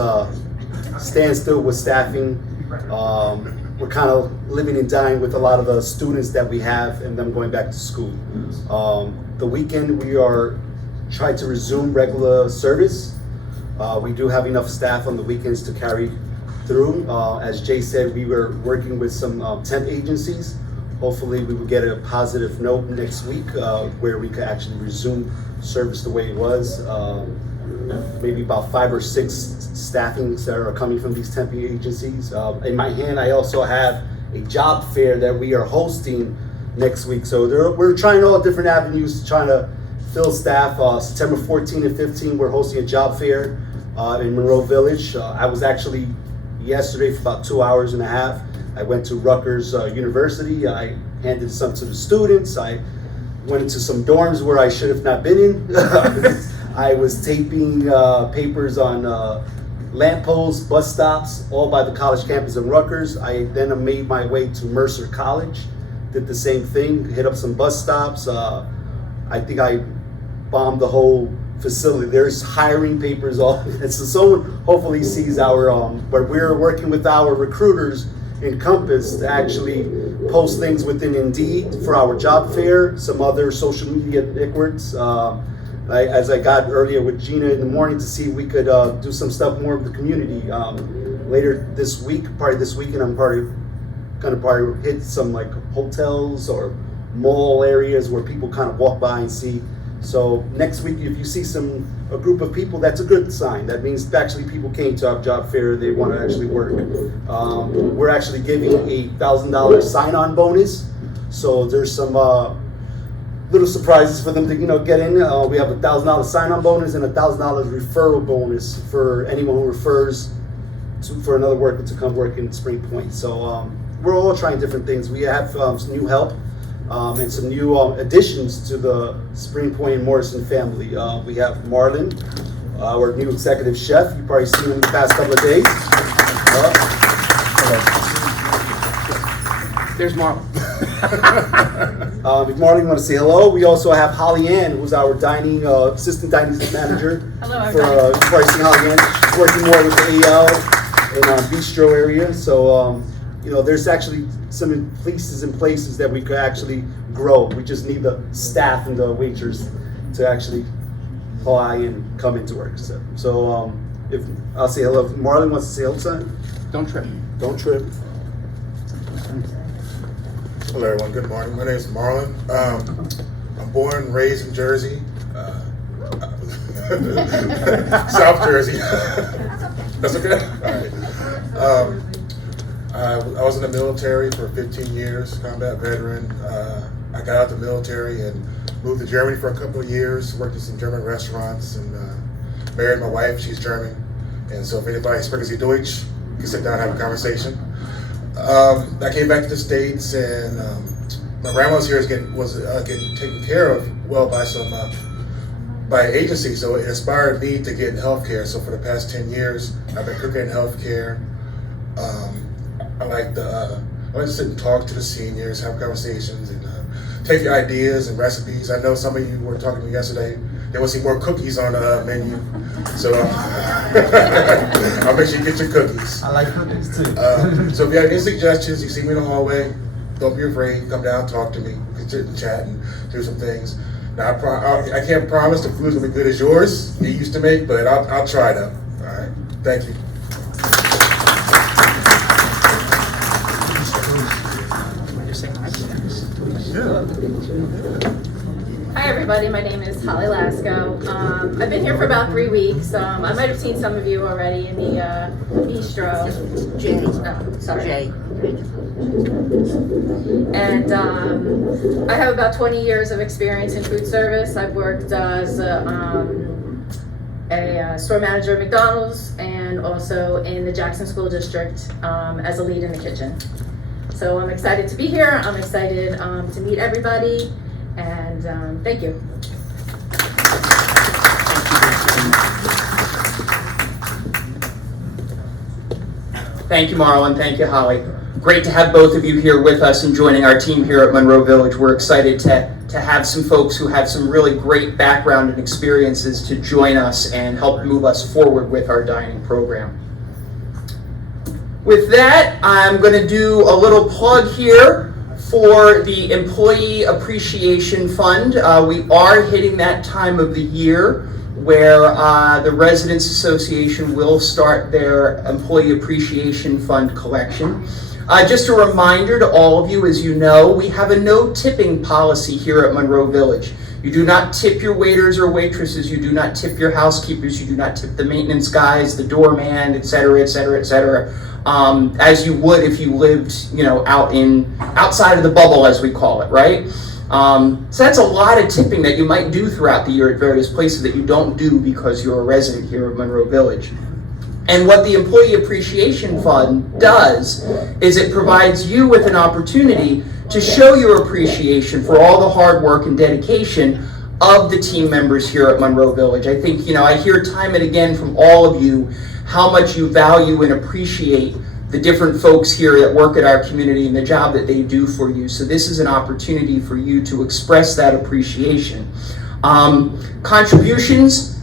standstill with staffing. We're kind of living and dying with a lot of the students that we have and them going back to school. The weekend we are trying to resume regular service. We do have enough staff on the weekends to carry through. As Jay said, we were working with some temp agencies. Hopefully we will get a positive note next week where we could actually resume service the way it was. Maybe about 5 or 6 staffings that are coming from these temping agencies. In my hand, I also have a job fair that we are hosting next week. So we're trying all different avenues, trying to fill staff. September 14 and 15, we're hosting a job fair in Monroe Village. I was actually yesterday for about 2 hours and a half. I went to Rutgers University. I handed some to the students. I went into some dorms where I should have not been in. I was taping papers on lampposts, bus stops, all by the college campus in Rutgers. I then made my way to Mercer College, did the same thing, hit up some bus stops. I think I bombed the whole facility. There's hiring papers all, and so someone hopefully sees our, but we're working with our recruiters in Compass to actually post things within Indeed for our job fair, some other social media networks. As I got earlier with Gina in the morning to see if we could do some stuff more with the community. Later this week, probably this weekend, I'm gonna hit some like hotels or mall areas where people kind of walk by and see. So next week, if you see a group of people, that's a good sign. That means actually people came to our job fair, they want to actually work. We're actually giving a $1,000 sign-on bonus. So there's some little surprises for them to get in. We have a $1,000 sign-on bonus and a $1,000 referral bonus for anyone who refers for another worker to come work in Spring Point. So we're all trying different things. We have some new help. And some new additions to the Spring Point and Morrison family. We have Marlon, our new executive chef. You've probably seen him the past couple of days. There's Marlon. If Marlon want to say hello, we also have Holly Ann, who's our assistant dining manager. Hello, everybody. You've probably seen Holly Ann. She's working more with the AL and Bistro area. So, there's actually some places that we could actually grow. We just need the staff and the waiters to actually apply and come into work. So if I'll say hello. If Marlon wants to say hello, son. Don't trip. Don't trip. Hello everyone, good morning. My name is Marlon. I'm born and raised in Jersey, South Jersey. That's okay? All right. I was in the military for 15 years, combat veteran. I got out of the military and moved to Germany for a couple of years, worked in some German restaurants, and married my wife. She's German. And so if anybody speaks Deutsch, you can sit down and have a conversation. I came back to the States, and my grandma's here was getting taken care of by agency, so it inspired me to get in healthcare. So for the past 10 years, I've been cooking in healthcare. I like to sit and talk to the seniors, have conversations, and take your ideas and recipes. I know some of you were talking to me yesterday. They want to see more cookies on the menu, so I'll make sure you get your cookies. I like cookies too. So if you have any suggestions, you see me in the hallway, don't be afraid. Come down, talk to me. We can sit and chat and do some things. Now I can't promise the food's gonna be good as yours you used to make, but I'll try though. All right, thank you. Hi everybody, my name is Holly Lasco. I've been here for about 3 weeks. I might have seen some of you already in the bistro. Jay. Oh, sorry. Jay. And I have about 20 years of experience in food service. I've worked as a store manager at McDonald's and also in the Jackson School District as a lead in the kitchen. So I'm excited to be here. I'm excited to meet everybody, and thank you. Thank you, Marlon. Thank you, Holly. Great to have both of you here with us and joining our team here at Monroe Village. We're excited to have some folks who have some really great background and experiences to join us and help move us forward with our dining program. With that, I'm going to do a little plug here for the Employee Appreciation Fund. We are hitting that time of the year where the Residents Association will start their Employee Appreciation Fund collection. Just a reminder to all of you, as you know, we have a no tipping policy here at Monroe Village. You do not tip your waiters or waitresses, you do not tip your housekeepers, you do not tip the maintenance guys, the doorman, et cetera, et cetera, et cetera, as you would if you lived, you know, outside of the bubble, as we call it, right? So that's a lot of tipping that you might do throughout the year at various places that you don't do because you're a resident here of Monroe Village. And what the Employee Appreciation Fund does is it provides you with an opportunity to show your appreciation for all the hard work and dedication of the team members here at Monroe Village. I think, you know, I hear time and again from all of you how much you value and appreciate the different folks here that work at our community and the job that they do for you. So this is an opportunity for you to express that appreciation. Contributions,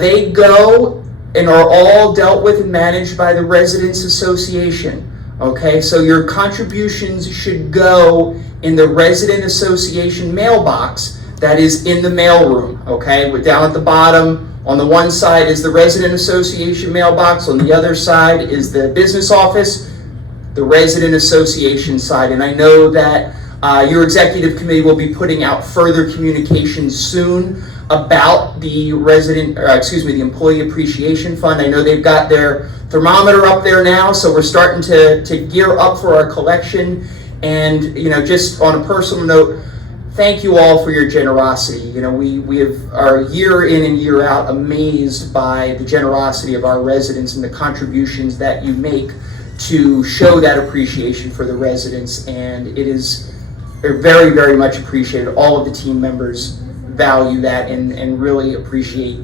they go and are all dealt with and managed by the Residents Association. Okay, so your contributions should go in the Resident Association mailbox that is in the mailroom. Okay, we're down at the bottom. On the one side is the Resident Association mailbox. On the other side is the business office, the Resident Association side. And I know that your executive committee will be putting out further communications soon about the the Employee Appreciation Fund. I know they've got their thermometer up there now, so we're starting to gear up for our collection. And, you know, just on a personal note, thank you all for your generosity. You know, we are year in and year out amazed by the generosity of our residents and the contributions that you make to show that appreciation for the residents. And it is very, very much appreciated. All of the team members value that and really appreciate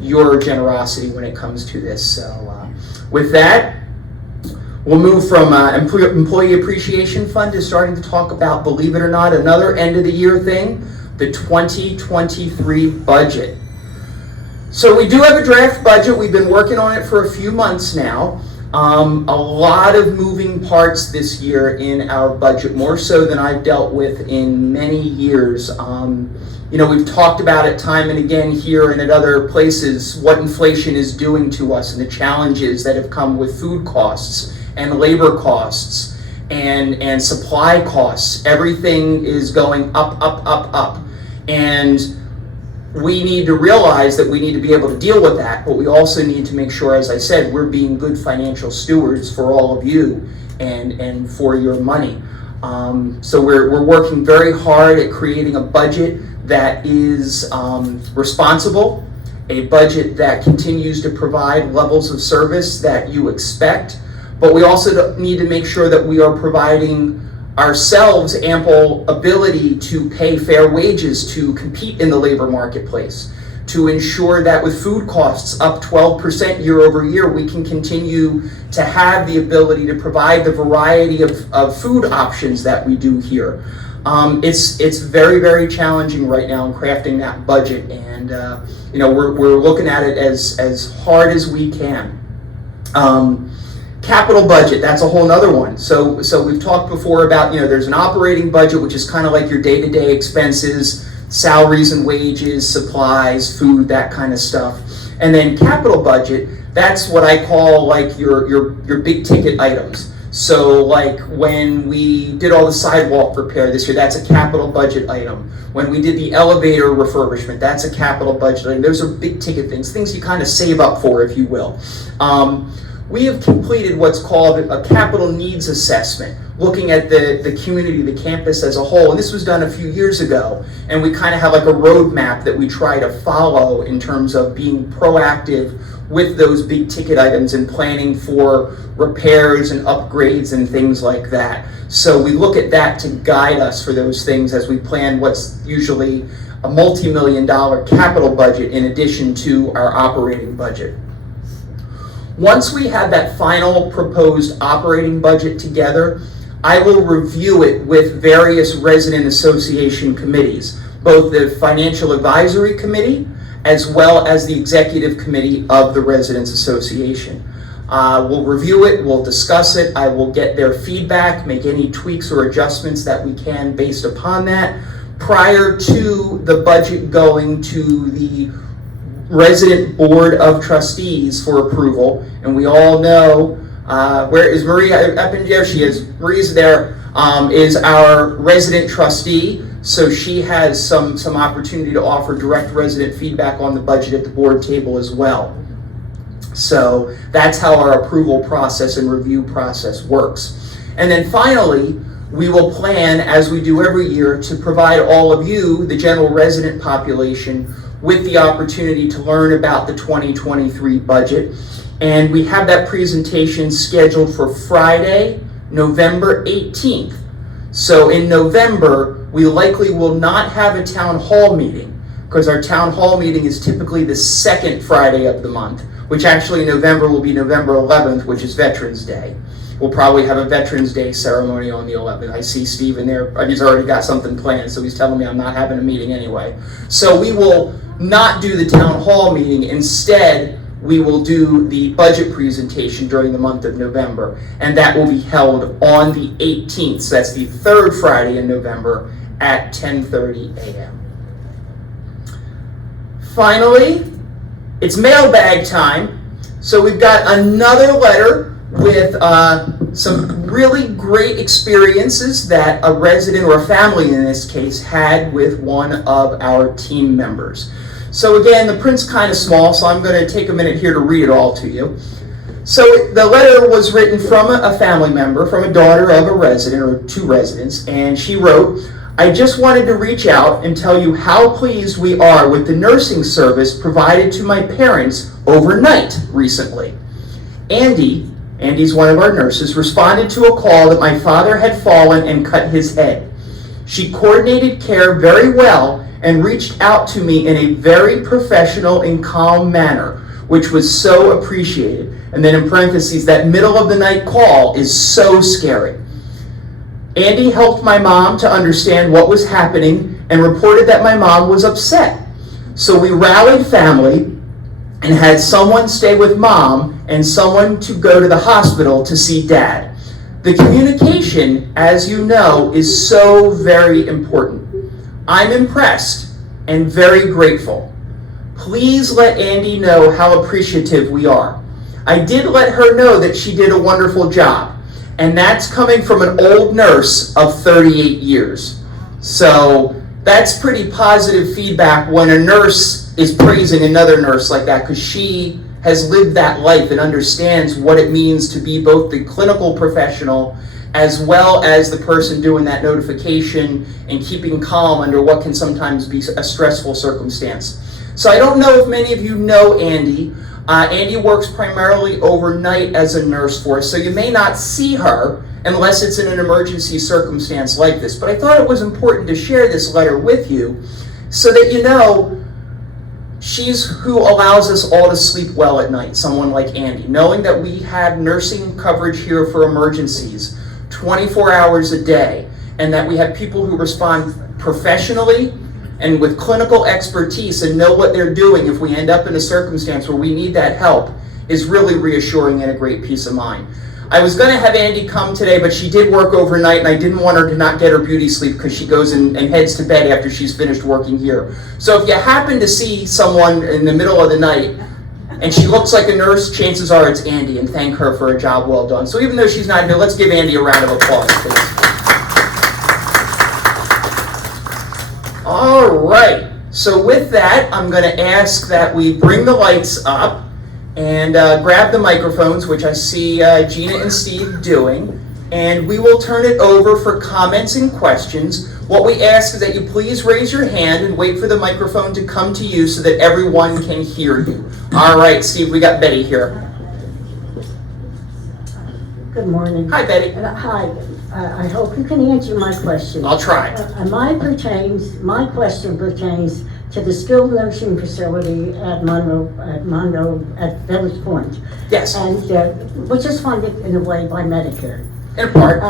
your generosity when it comes to this. So with that, we'll move from Employee Appreciation Fund to starting to talk about, believe it or not, another end of the year thing, the 2023 budget. So we do have a draft budget. We've been working on it for a few months now. A lot of moving parts this year in our budget, more so than I've dealt with in many years. You know, we've talked about it time and again here and at other places, what inflation is doing to us and the challenges that have come with food costs and labor costs and supply costs. Everything is going up, up, up, up. And we need to realize that we need to be able to deal with that, but we also need to make sure, as I said, we're being good financial stewards for all of you and for your money. So we're working very hard at creating a budget that is responsible, a budget that continues to provide levels of service that you expect, but we also need to make sure that we are providing ourselves ample ability to pay fair wages to compete in the labor marketplace, to ensure that with food costs up 12% year over year, we can continue to have the ability to provide the variety of food options that we do here. It's very, very challenging right now in crafting that budget, and you know, we're looking at it as hard as we can. Capital budget, that's a whole nother one. So we've talked before about, you know, there's an operating budget, which is kind of like your day-to-day expenses, salaries and wages, supplies, food, that kind of stuff. And then capital budget, that's what I call like your big ticket items. So like when we did all the sidewalk repair this year, that's a capital budget item. When we did the elevator refurbishment, that's a capital budget item. Those are big ticket things you kind of save up for, if you will. We have completed what's called a capital needs assessment, looking at the community, the campus as a whole. And this was done a few years ago. And we kind of have like a roadmap that we try to follow in terms of being proactive with those big ticket items and planning for repairs and upgrades and things like that. So we look at that to guide us for those things as we plan what's usually a multi-million-dollar capital budget in addition to our operating budget. Once we have that final proposed operating budget together, I will review it with various resident association committees, both the Financial Advisory Committee as well as the Executive Committee of the Residents Association. We'll review it, we'll discuss it, I will get their feedback, make any tweaks or adjustments that we can based upon that, prior to the budget going to the resident board of trustees for approval. And we all know, where is Maria? Up in there she is. Maria's there, is our resident trustee. So she has some opportunity to offer direct resident feedback on the budget at the board table as well. So that's how our approval process and review process works. And then finally, we will plan, as we do every year, to provide all of you, the general resident population, with the opportunity to learn about the 2023 budget. And we have that presentation scheduled for Friday, November 18th. So in November, we likely will not have a town hall meeting, because our town hall meeting is typically the second Friday of the month, which actually in November will be November 11th, which is Veterans Day. We'll probably have a Veterans Day ceremony on the 11th. I see Steve in there, he's already got something planned, so he's telling me I'm not having a meeting anyway. So we will not do the town hall meeting. Instead, we will do the budget presentation during the month of November, and that will be held on the 18th, so that's the third Friday in November at 10:30 a.m. Finally, it's mailbag time. So we've got another letter with some really great experiences that a resident, or a family in this case, had with one of our team members. So again, the print's kind of small, so I'm going to take a minute here to read it all to you. So the letter was written from a family member, from a daughter of a resident, or two residents, and she wrote, "I just wanted to reach out and tell you how pleased we are with the nursing service provided to my parents overnight recently. Andy's one of our nurses, responded to a call that my father had fallen and cut his head. She coordinated care very well and reached out to me in a very professional and calm manner, which was so appreciated." And then in parentheses, that middle of the night call is so scary. "Andy helped my mom to understand what was happening and reported that my mom was upset. So we rallied family and had someone stay with mom and someone to go to the hospital to see dad. The communication, as you know, is so very important. I'm impressed and very grateful. Please let Andy know how appreciative we are. I did let her know that she did a wonderful job. And that's coming from an old nurse of 38 years. So that's pretty positive feedback when a nurse is praising another nurse like that, because she has lived that life and understands what it means to be both the clinical professional as well as the person doing that notification and keeping calm under what can sometimes be a stressful circumstance. So I don't know if many of you know Andy. Andy works primarily overnight as a nurse for us, so you may not see her unless it's in an emergency circumstance like this. But I thought it was important to share this letter with you so that you know she's who allows us all to sleep well at night, someone like Andy. Knowing that we have nursing coverage here for emergencies 24 hours a day, and that we have people who respond professionally and with clinical expertise and know what they're doing if we end up in a circumstance where we need that help, is really reassuring and a great peace of mind. I was going to have Andy come today, but she did work overnight, and I didn't want her to not get her beauty sleep because she goes and heads to bed after she's finished working here. So if you happen to see someone in the middle of the night and she looks like a nurse, chances are it's Andy, and thank her for a job well done. So even though she's not here, let's give Andy a round of applause, please. All right, so with that, I'm going to ask that we bring the lights up and grab the microphones, which I see Gina and Steve doing, and we will turn it over for comments and questions. What we ask is that you please raise your hand and wait for the microphone to come to you so that everyone can hear you. All right, Steve, we got Betty here. Good morning. Hi, Betty. Hi. I hope you can answer my question. I'll try. My question pertains to the skilled nursing facility at at Village Point. Yes. And which is funded in a way by Medicare. In part.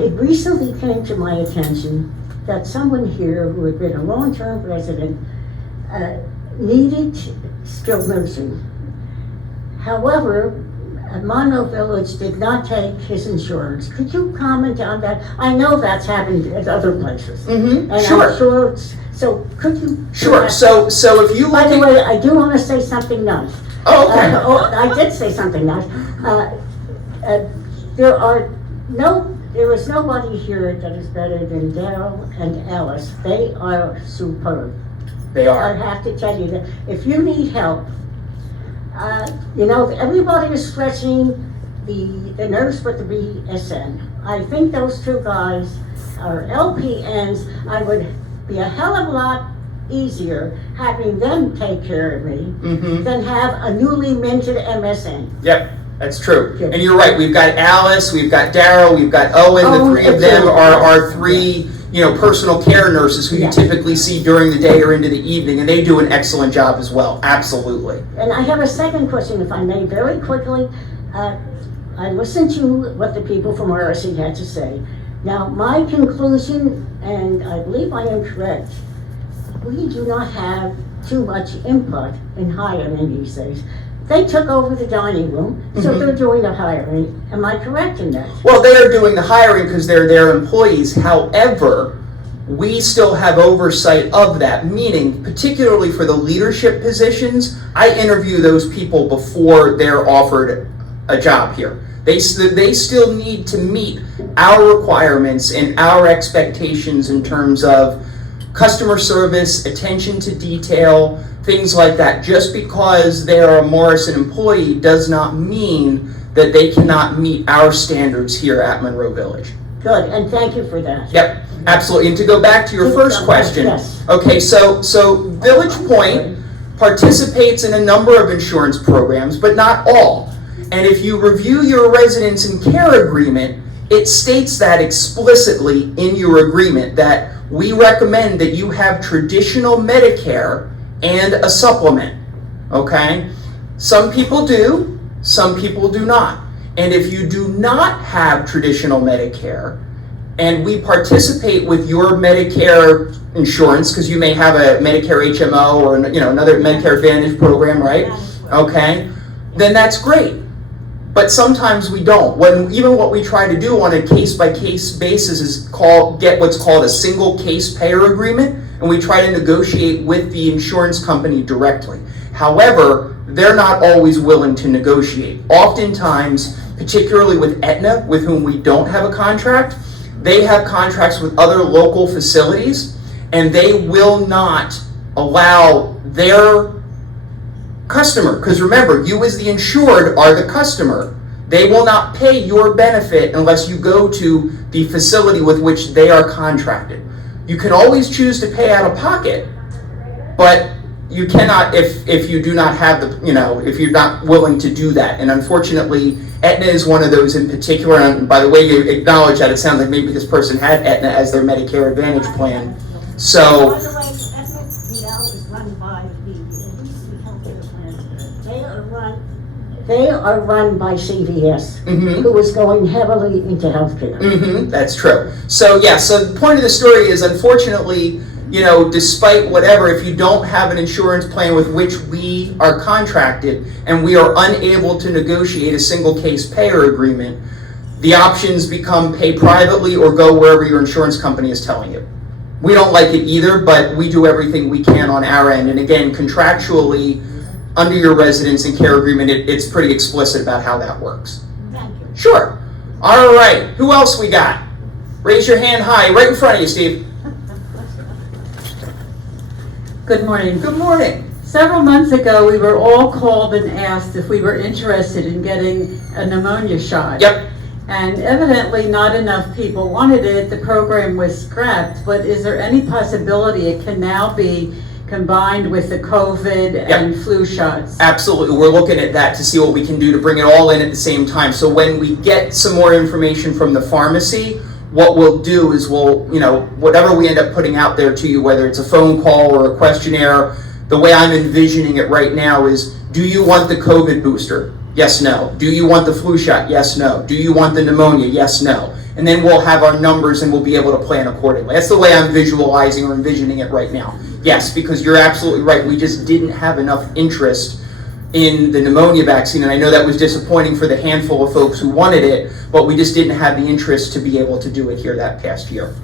It recently came to my attention that someone here who had been a long-term resident needed skilled nursing. However, Monroe Village did not take his insurance. Could you comment on that? I know that's happened at other places. Mm-hmm, And sure. I'm sure so could you? Sure, so if you By look the at, way, I do want to say something nice. oh, okay. I did say something nice. There is nobody here that is better than Daryl and Alice. They are superb. They I are. have to tell you that if you need help, everybody is stretching the nurse with the BSN. I think those two guys are LPNs. I would be a hell of a lot easier having them take care of me Mm-hmm. than have a newly minted MSN. Yep, that's true. Yeah. And you're right, we've got Alice, we've got Daryl, we've got Owen, the Oh, three of them absolutely. are three, personal care nurses who you Yeah. typically see during the day or into the evening, and they do an excellent job as well, absolutely. And I have a second question, if I may, very quickly. I listened to what the people from RSC had to say. Now, my conclusion, and I believe I am correct, we do not have too much input in hiring these days. They took over the dining room, so Mhm. they're doing the hiring. Am I correct in that? Well, they are doing the hiring because they're their employees. However, we still have oversight of that, meaning particularly for the leadership positions, I interview those people before they're offered a job here. They still need to meet our requirements and our expectations in terms of customer service, attention to detail, things like that. Just because they're a Morrison employee does not mean that they cannot meet our standards here at Monroe Village. Good, and thank you for that. Yep, absolutely. And to go back to your first question, Yes. okay, so Village Point participates in a number of insurance programs, but not all. And if you review your residence and care agreement, it states that explicitly in your agreement that we recommend that you have traditional Medicare and a supplement, okay? Some people do, some people do not. And if you do not have traditional Medicare, and we participate with your Medicare insurance, because you may have a Medicare HMO or another Medicare Advantage program, right? Okay, then that's great. But sometimes we don't. Even what we try to do on a case-by-case basis is get what's called a single case payer agreement, and we try to negotiate with the insurance company directly. However, they're not always willing to negotiate. Oftentimes, particularly with Aetna, with whom we don't have a contract, they have contracts with other local facilities, and they will not allow their customer, because remember, you as the insured are the customer. They will not pay your benefit unless you go to the facility with which they are contracted. You can always choose to pay out of pocket, but you cannot if you do not have if you're not willing to do that. And unfortunately, Aetna is one of those in particular. And by the way you acknowledge that, it sounds like maybe this person had Aetna as their Medicare Advantage plan. So, By the way, Aetna, is run by the healthcare plans. They are run by CVS, mhm. who is going heavily into healthcare. Mm-hmm, that's true. So the point of the story is, unfortunately, despite whatever, if you don't have an insurance plan with which we are contracted and we are unable to negotiate a single case payer agreement, the options become pay privately or go wherever your insurance company is telling you. We don't like it either, but we do everything we can on our end. And again, contractually, under your residence and care agreement, it's pretty explicit about how that works. Thank you. Sure. All right. Who else we got? Raise your hand high, right in front of you, Steve. Good morning. Good morning. Several months ago, we were all called and asked if we were interested in getting a pneumonia shot. Yep. And evidently not enough people wanted it. The program was scrapped, but is there any possibility it can now be combined with the COVID and flu shots? Absolutely. We're looking at that to see what we can do to bring it all in at the same time. So when we get some more information from the pharmacy, what we'll do is whatever we end up putting out there to you, whether it's a phone call or a questionnaire, the way I'm envisioning it right now is, do you want the COVID booster? Yes, no. Do you want the flu shot? Yes, no. Do you want the pneumonia? Yes, no. And then we'll have our numbers and we'll be able to plan accordingly. That's the way I'm visualizing or envisioning it right now. Yes, because you're absolutely right. We just didn't have enough interest in the pneumonia vaccine, and I know that was disappointing for the handful of folks who wanted it, but we just didn't have the interest to be able to do it here that past year.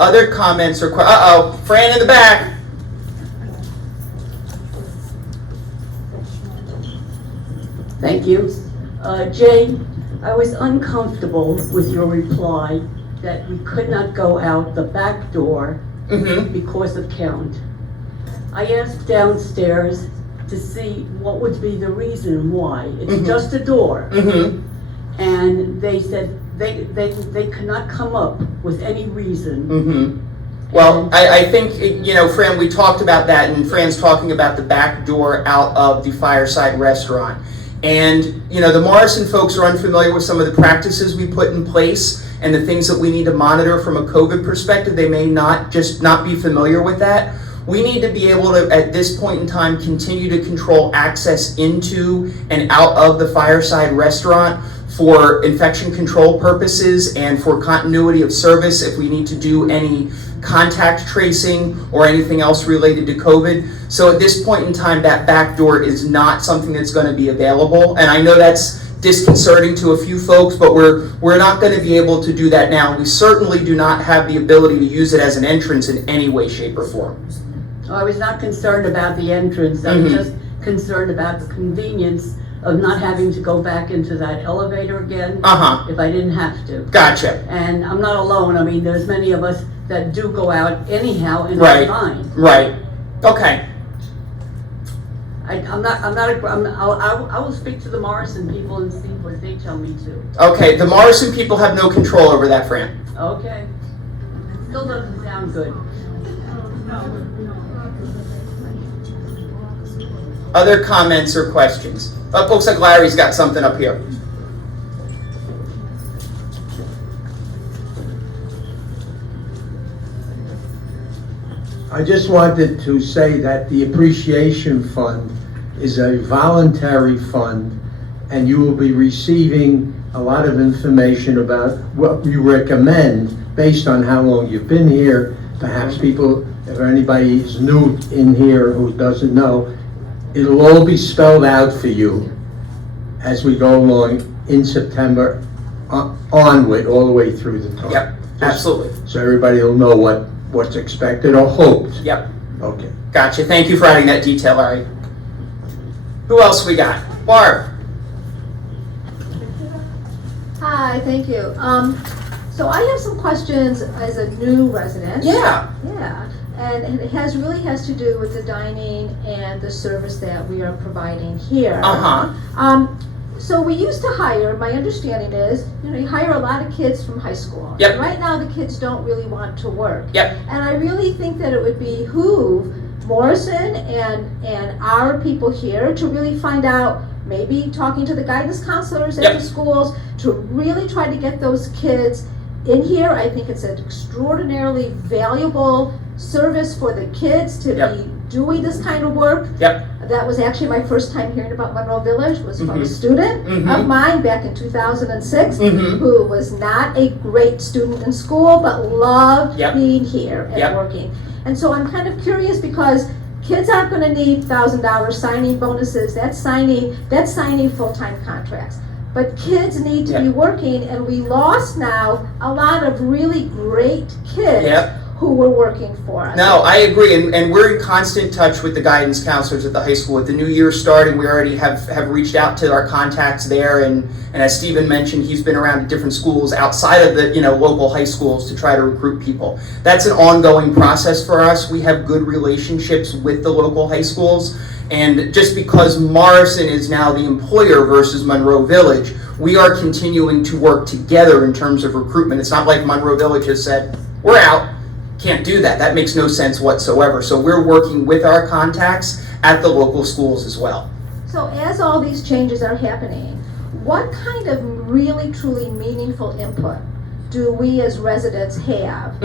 Other comments or Fran in the back. Thank you. Jay, I was uncomfortable with your reply that we could not go out the back door because of count. I asked downstairs to see what would be the reason why. It's just a door. And they said they could not come up with any reason. Well, I think, you know, Fran, we talked about that, and Fran's talking about the back door out of the Fireside Restaurant. And, you know, the Morrison folks are unfamiliar with some of the practices we put in place and the things that we need to monitor from a COVID perspective. They may not be familiar with that. We need to be able to, at this point in time, continue to control access into and out of the Fireside Restaurant for infection control purposes and for continuity of service if we need to do any contact tracing or anything else related to COVID. So at this point in time, that back door is not something that's going to be available. And I know that's disconcerting to a few folks, but we're not going to be able to do that now. We certainly do not have the ability to use it as an entrance in any way, shape, or form. I was not concerned about the entrance. I was just concerned about the convenience of not having to go back into that elevator again if I didn't have to. Gotcha. And I'm not alone. I mean, there's many of us that do go out anyhow and it's fine. Right. Okay. I will speak to the Morrison people and see what they tell me to. Okay. The Morrison people have no control over that, Fran. Okay. Still doesn't sound good. Other comments or questions? Looks like Larry's got something up here. I just wanted to say that the Appreciation Fund is a voluntary fund, and you will be receiving a lot of information about what you recommend based on how long you've been here. Perhaps people, if anybody is new in here who doesn't know, it'll all be spelled out for you as we go along in September onward, all the way through the time. Yep, absolutely. So everybody will know what's expected or hoped. Yep. Okay. Gotcha. Thank you for adding that detail, Larry. Who else we got? Barb. Hi, thank you. So I have some questions as a new resident. Yeah. Yeah. And it really has to do with the dining and the service that we are providing here. So we used to hire, my understanding is, you hire a lot of kids from high school. Yep. Right now the kids don't really want to work. Yep. And I really think that it would behoove Morrison and our people here to really find out, maybe talking to the guidance counselors at the schools, to really try to get those kids in here. I think it's an extraordinarily valuable service for the kids to be doing this kind of work. That was actually my first time hearing about Monroe Village, was from a student of mine back in 2006 who was not a great student in school but loved being here and working. And so I'm kind of curious, because kids aren't going to need $1,000 signing bonuses. That's signing full-time contracts. But kids need to be working, and we lost now a lot of really great kids who were working for us. No, I agree, and we're in constant touch with the guidance counselors at the high school. With the new year starting, we already have reached out to our contacts there, and as Stephen mentioned, he's been around at different schools outside of the local high schools to try to recruit people. That's an ongoing process for us. We have good relationships with the local high schools, and just because Morrison is now the employer versus Monroe Village, we are continuing to work together in terms of recruitment. It's not like Monroe Village has said, we're out. Can't do that. That makes no sense whatsoever. So we're working with our contacts at the local schools as well. So as all these changes are happening, what kind of really truly meaningful input do we as residents have?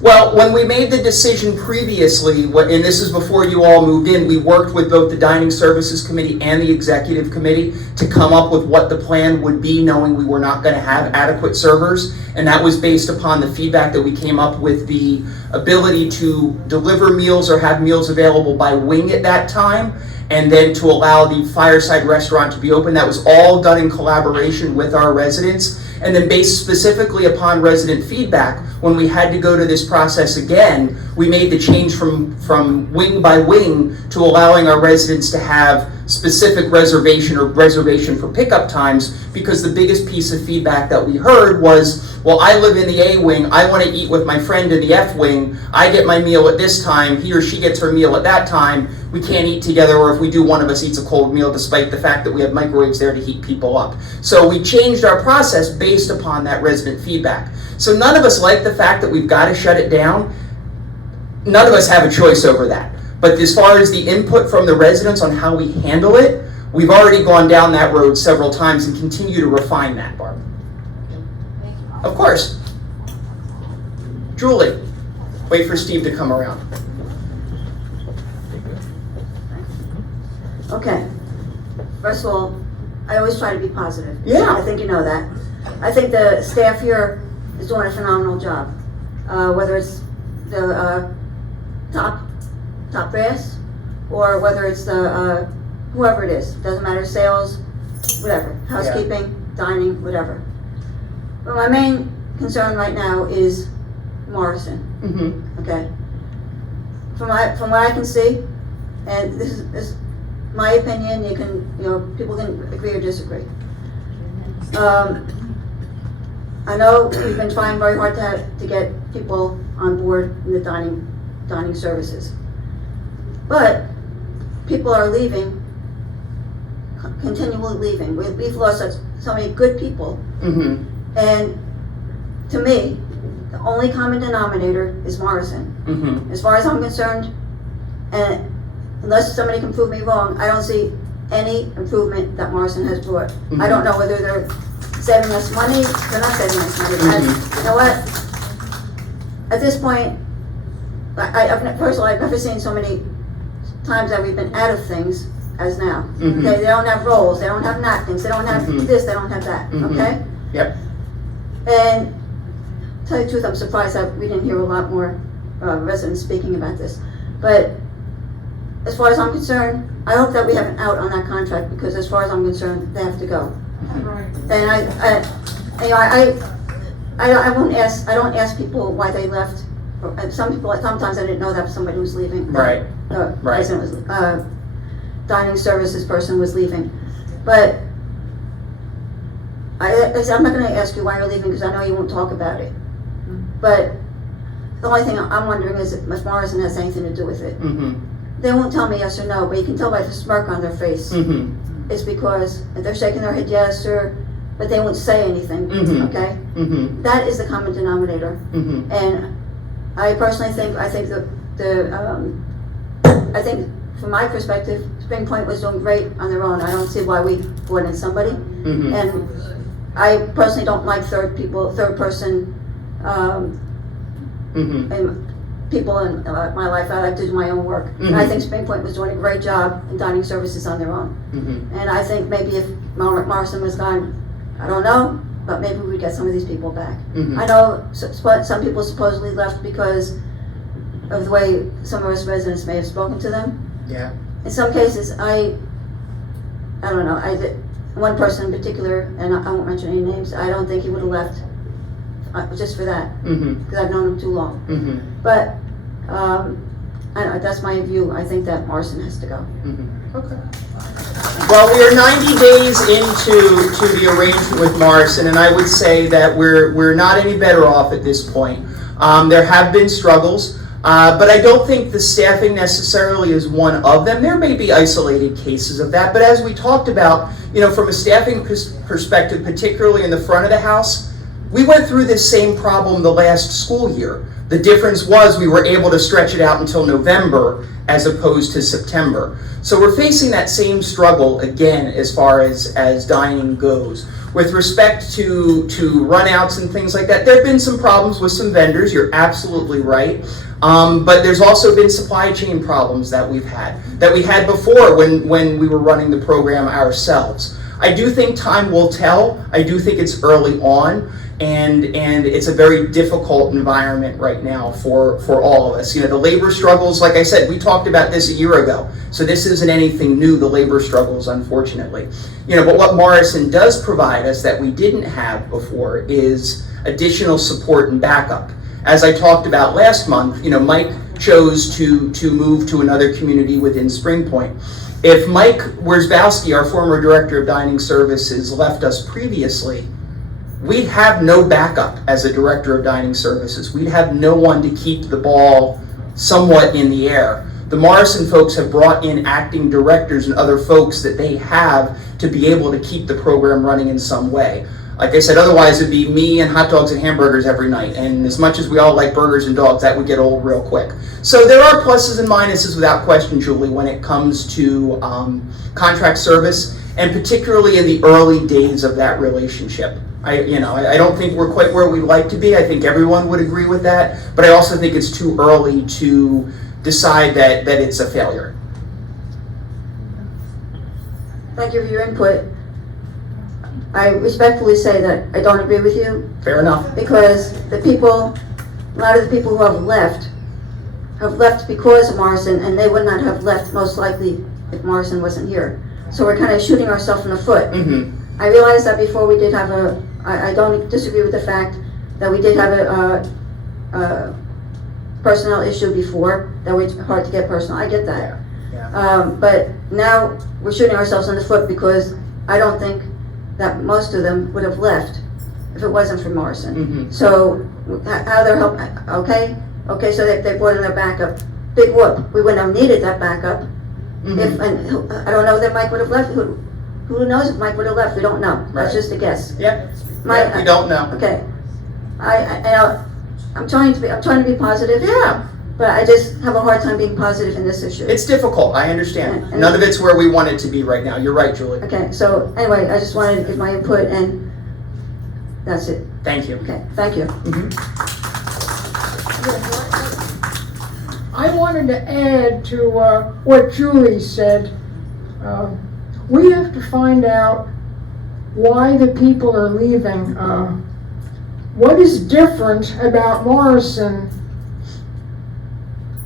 Well, when we made the decision previously, and this is before you all moved in, we worked with both the Dining Services Committee and the Executive Committee to come up with what the plan would be, knowing we were not going to have adequate servers. And that was based upon the feedback that we came up with, the ability to deliver meals or have meals available by wing at that time, and then to allow the Fireside Restaurant to be open. That was all done in collaboration with our residents. And then based specifically upon resident feedback, when we had to go to this process again, we made the change from wing by wing to allowing our residents to have specific reservation or reservation for pickup times, because the biggest piece of feedback that we heard was, well, I live in the A wing, I want to eat with my friend in the F wing, I get my meal at this time, he or she gets her meal at that time, we can't eat together, or if we do, one of us eats a cold meal despite the fact that we have microwaves there to heat people up. So we changed our process based upon that resident feedback. So none of us like the fact that we've got to shut it down. None of us have a choice over that. But as far as the input from the residents on how we handle it, we've already gone down that road several times and continue to refine that, Barb. Of course. Julie, wait for Steve to come around. Okay. First of all, I always try to be positive. Yeah. I think you know that. I think the staff here is doing a phenomenal job. Whether it's the top brass, or whether it's the whoever it is, doesn't matter, sales, whatever, housekeeping, dining, whatever. But my main concern right now is Morrison. Mm-hmm. Okay. From what I can see, and this is my opinion, people can agree or disagree. I know we've been trying very hard to get people on board in the dining services. But people are leaving, continually leaving. We've lost so many good people. Mm-hmm. And to me, the only common denominator is Morrison. Mm-hmm. As far as I'm concerned, and unless somebody can prove me wrong, I don't see any improvement that Morrison has brought. Mm-hmm. I don't know whether they're saving us money, they're not saving us money. Mm-hmm. You know what? At this point, I've never seen so many times that we've been out of things as now. Mm-hmm. Okay, they don't have rolls, they don't have napkins, they don't have Mm-hmm. this, they don't have that, Mm-hmm. okay? Yep. And to tell you the truth, I'm surprised that we didn't hear a lot more residents speaking about this. But as far as I'm concerned, I hope that we have an out on that contract, because as far as I'm concerned, they have to go. And I won't ask. I don't ask people why they left. Sometimes I didn't know that somebody was leaving. Right. Right. Right. Was, dining services person was leaving, but I'm not going to ask you why you're leaving, because I know you won't talk about it. But the only thing I'm wondering is if Morrison has anything to do with it. Mm-hmm. They won't tell me yes or no, but you can tell by the smirk on their face. Mm-hmm. It's because they're shaking their head yes, but they won't say anything. Mm-hmm. Okay, Mm-hmm. that is the common denominator. Mm-hmm. And I personally think I think from my perspective, Spring Point was doing great on their own. I don't see why we brought in somebody. Mm-hmm. And I personally don't like third person. Mm-hmm. And people in my life. I like to do my own work. Mm-hmm. And I think Spring Point was doing a great job in dining services on their own. Mm-hmm. And I think maybe if Morrison was gone, I don't know, but maybe we'd get some of these people back. Mm-hmm. I know some people supposedly left because of the way some of us residents may have spoken to them. Yeah. In some cases, I don't know, one person in particular, and I won't mention any names, I don't think he would have left just for that, Mm-hmm. because I've known him too long. Mm-hmm. But, I don't know, that's my view. I think that Morrison has to go. Mm-hmm. Okay. Well, we are 90 days into the arrangement with Morrison, and I would say that we're not any better off at this point. There have been struggles, but I don't think the staffing necessarily is one of them. There may be isolated cases of that, but as we talked about, from a staffing perspective, particularly in the front of the house, we went through this same problem the last school year. The difference was we were able to stretch it out until November as opposed to September. So we're facing that same struggle again as far as dining goes. With respect to runouts and things like that, there have been some problems with some vendors, you're absolutely right. But there's also been supply chain problems that we had before when we were running the program ourselves. I do think time will tell. I do think it's early on, and it's a very difficult environment right now for all of us. You know, the labor struggles, like I said, we talked about this a year ago, so this isn't anything new, the labor struggles, unfortunately. You know, but what Morrison does provide us that we didn't have before is additional support and backup. As I talked about last month, you know, Mike chose to move to another community within Spring Point. If Mike Wierzbowski, our former director of dining services, left us previously, we'd have no backup as a director of dining services. We'd have no one to keep the ball somewhat in the air. The Morrison folks have brought in acting directors and other folks that they have to be able to keep the program running in some way. Like I said, otherwise it'd be me and hot dogs and hamburgers every night. And as much as we all like burgers and dogs, that would get old real quick. So there are pluses and minuses without question, Julie, when it comes to contract service, and particularly in the early days of that relationship. I don't think we're quite where we'd like to be. I think everyone would agree with that. But I also think it's too early to decide that it's a failure. Thank you for your input. I respectfully say that I don't agree with you. Fair enough. Because a lot of the people who have left because of Morrison, and they would not have left most likely if Morrison wasn't here. So we're kind of shooting ourselves in the foot. Mm-hmm. I realize that before we did have I don't disagree with the fact that we did have a personnel issue before, that was hard to get personnel. I get that. Yeah. But now we're shooting ourselves in the foot because I don't think that most of them would have left if it wasn't for Morrison. Mm-hmm. So how they're helping, okay, so they brought in their backup. Big whoop, we wouldn't have needed that backup. Mm-hmm. I don't know that Mike would have left. Who knows if Mike would have left? We don't know. Right. That's just a guess. Yep. We don't know. Okay. I'm trying to be positive. Yeah. But I just have a hard time being positive in this issue. It's difficult, I understand. And None of it's where we want it to be right now. You're right, Julie. Okay, so anyway, I just wanted to give my input, and that's it. Thank you. Okay, thank you. I wanted to add to what Julie said. We have to find out why the people are leaving. What is different about Morrison?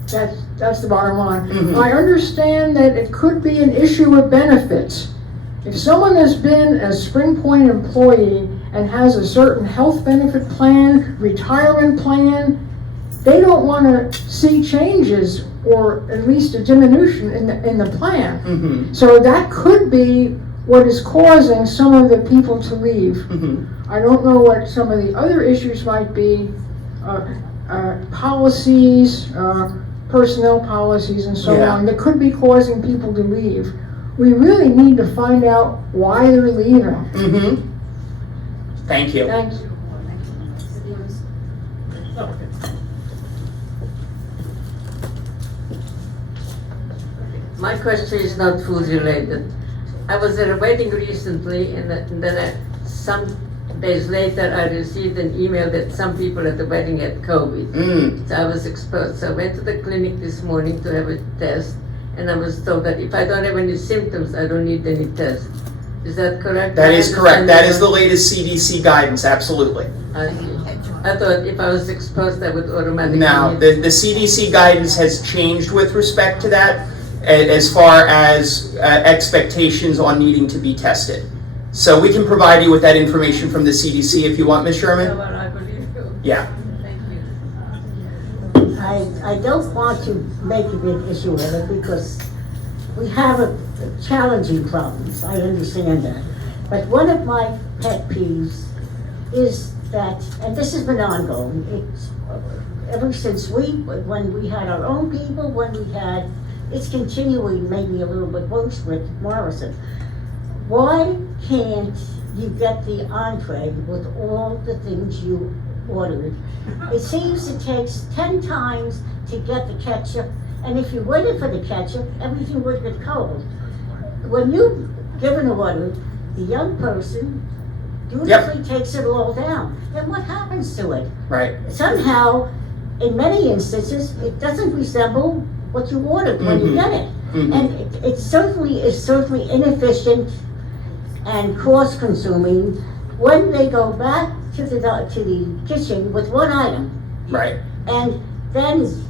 That's the bottom line. Mm-hmm. I understand that it could be an issue with benefits. If someone has been a Spring Point employee and has a certain health benefit plan, retirement plan, they don't want to see changes or at least a diminution in the plan. Mm-hmm. So that could be what is causing some of the people to leave. Mm-hmm. I don't know what some of the other issues might be, policies, personnel policies and so Yeah. on, that could be causing people to leave. We really need to find out why they're leaving. Mm-hmm. Thank you. Thanks. My question is not food related. I was at a wedding recently, and then some days later I received an email that some people at the wedding had COVID. So I was exposed. So I went to the clinic this morning to have a test, and I was told that if I don't have any symptoms, I don't need any test. Is that correct? That is correct. That is the latest CDC guidance, absolutely. I thought if I was exposed, I would automatically. Now, the CDC guidance has changed with respect to that, as far as expectations on needing to be tested. So we can provide you with that information from the CDC if you want, Ms. Sherman. I believe you. Yeah. Thank you. I don't want to make a big issue of it because we have a challenging problems, I understand that. But one of my pet peeves is that, and this has been ongoing, it's ever since when we had our own people, it's continuing maybe a little bit worse with Morrison. Why can't you get the entree with all the things you ordered? It seems it takes 10 times to get the ketchup, and if you waited for the ketchup, everything would get cold. When you give an order, the young person dutifully takes it all down. And what happens to it? Right. Somehow, in many instances, it doesn't resemble what you ordered when you get it. And it certainly is certainly inefficient and cost-consuming when they go back to the kitchen with one item. Right. And then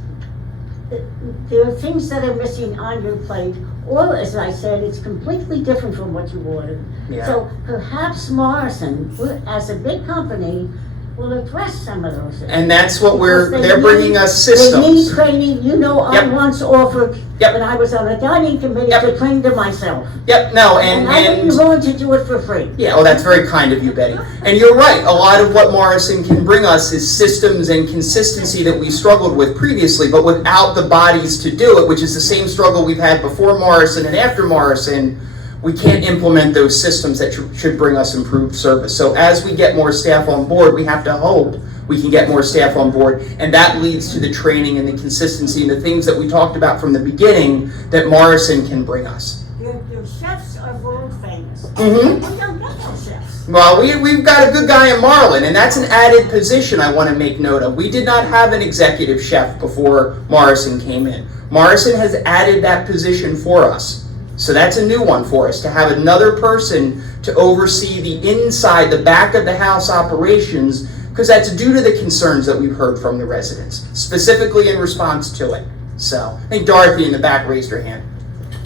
there are things that are missing on your plate, or as I said, it's completely different from what you ordered. Yeah. So perhaps Morrison, as a big company, will address some of those things. And that's what Because they they're bringing us They need systems. training. You know, I Yep. once offered, when I was on a dining committee, to train them myself. Yep, no, And I would be willing to do it for free. Yeah, well, that's very kind of you, Betty. And you're right, a lot of what Morrison can bring us is systems and consistency that we struggled with previously, but without the bodies to do it, which is the same struggle we've had before Morrison and after Morrison, we can't implement those systems that should bring us improved service. So as we get more staff on board, we have to hope we can get more staff on board, and that leads to the training and the consistency and the things that we talked about from the beginning that Morrison can bring us. Your chefs are world famous. Mhm. We don't get no chefs. Well, we've got a good guy in Marlin, and that's an added position I want to make note of. We did not have an executive chef before Morrison came in. Morrison has added that position for us. So that's a new one for us, to have another person to oversee the inside, the back of the house operations, because that's due to the concerns that we've heard from the residents, specifically in response to it. So, I think Dorothy in the back raised her hand.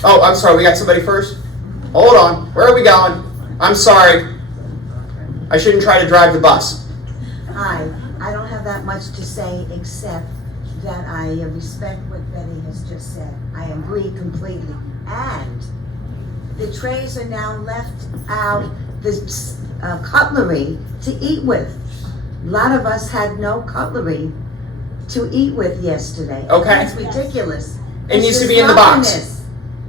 Oh, I'm sorry, we got somebody first? Hold on, where are we going? I'm sorry. I shouldn't try to drive the bus. Hi, I don't have that much to say except that I respect what Betty has just said. I agree completely. And the trays are now left out, the cutlery to eat with. A lot of us had no cutlery to eat with yesterday. Okay. That's ridiculous. It needs to be in the box.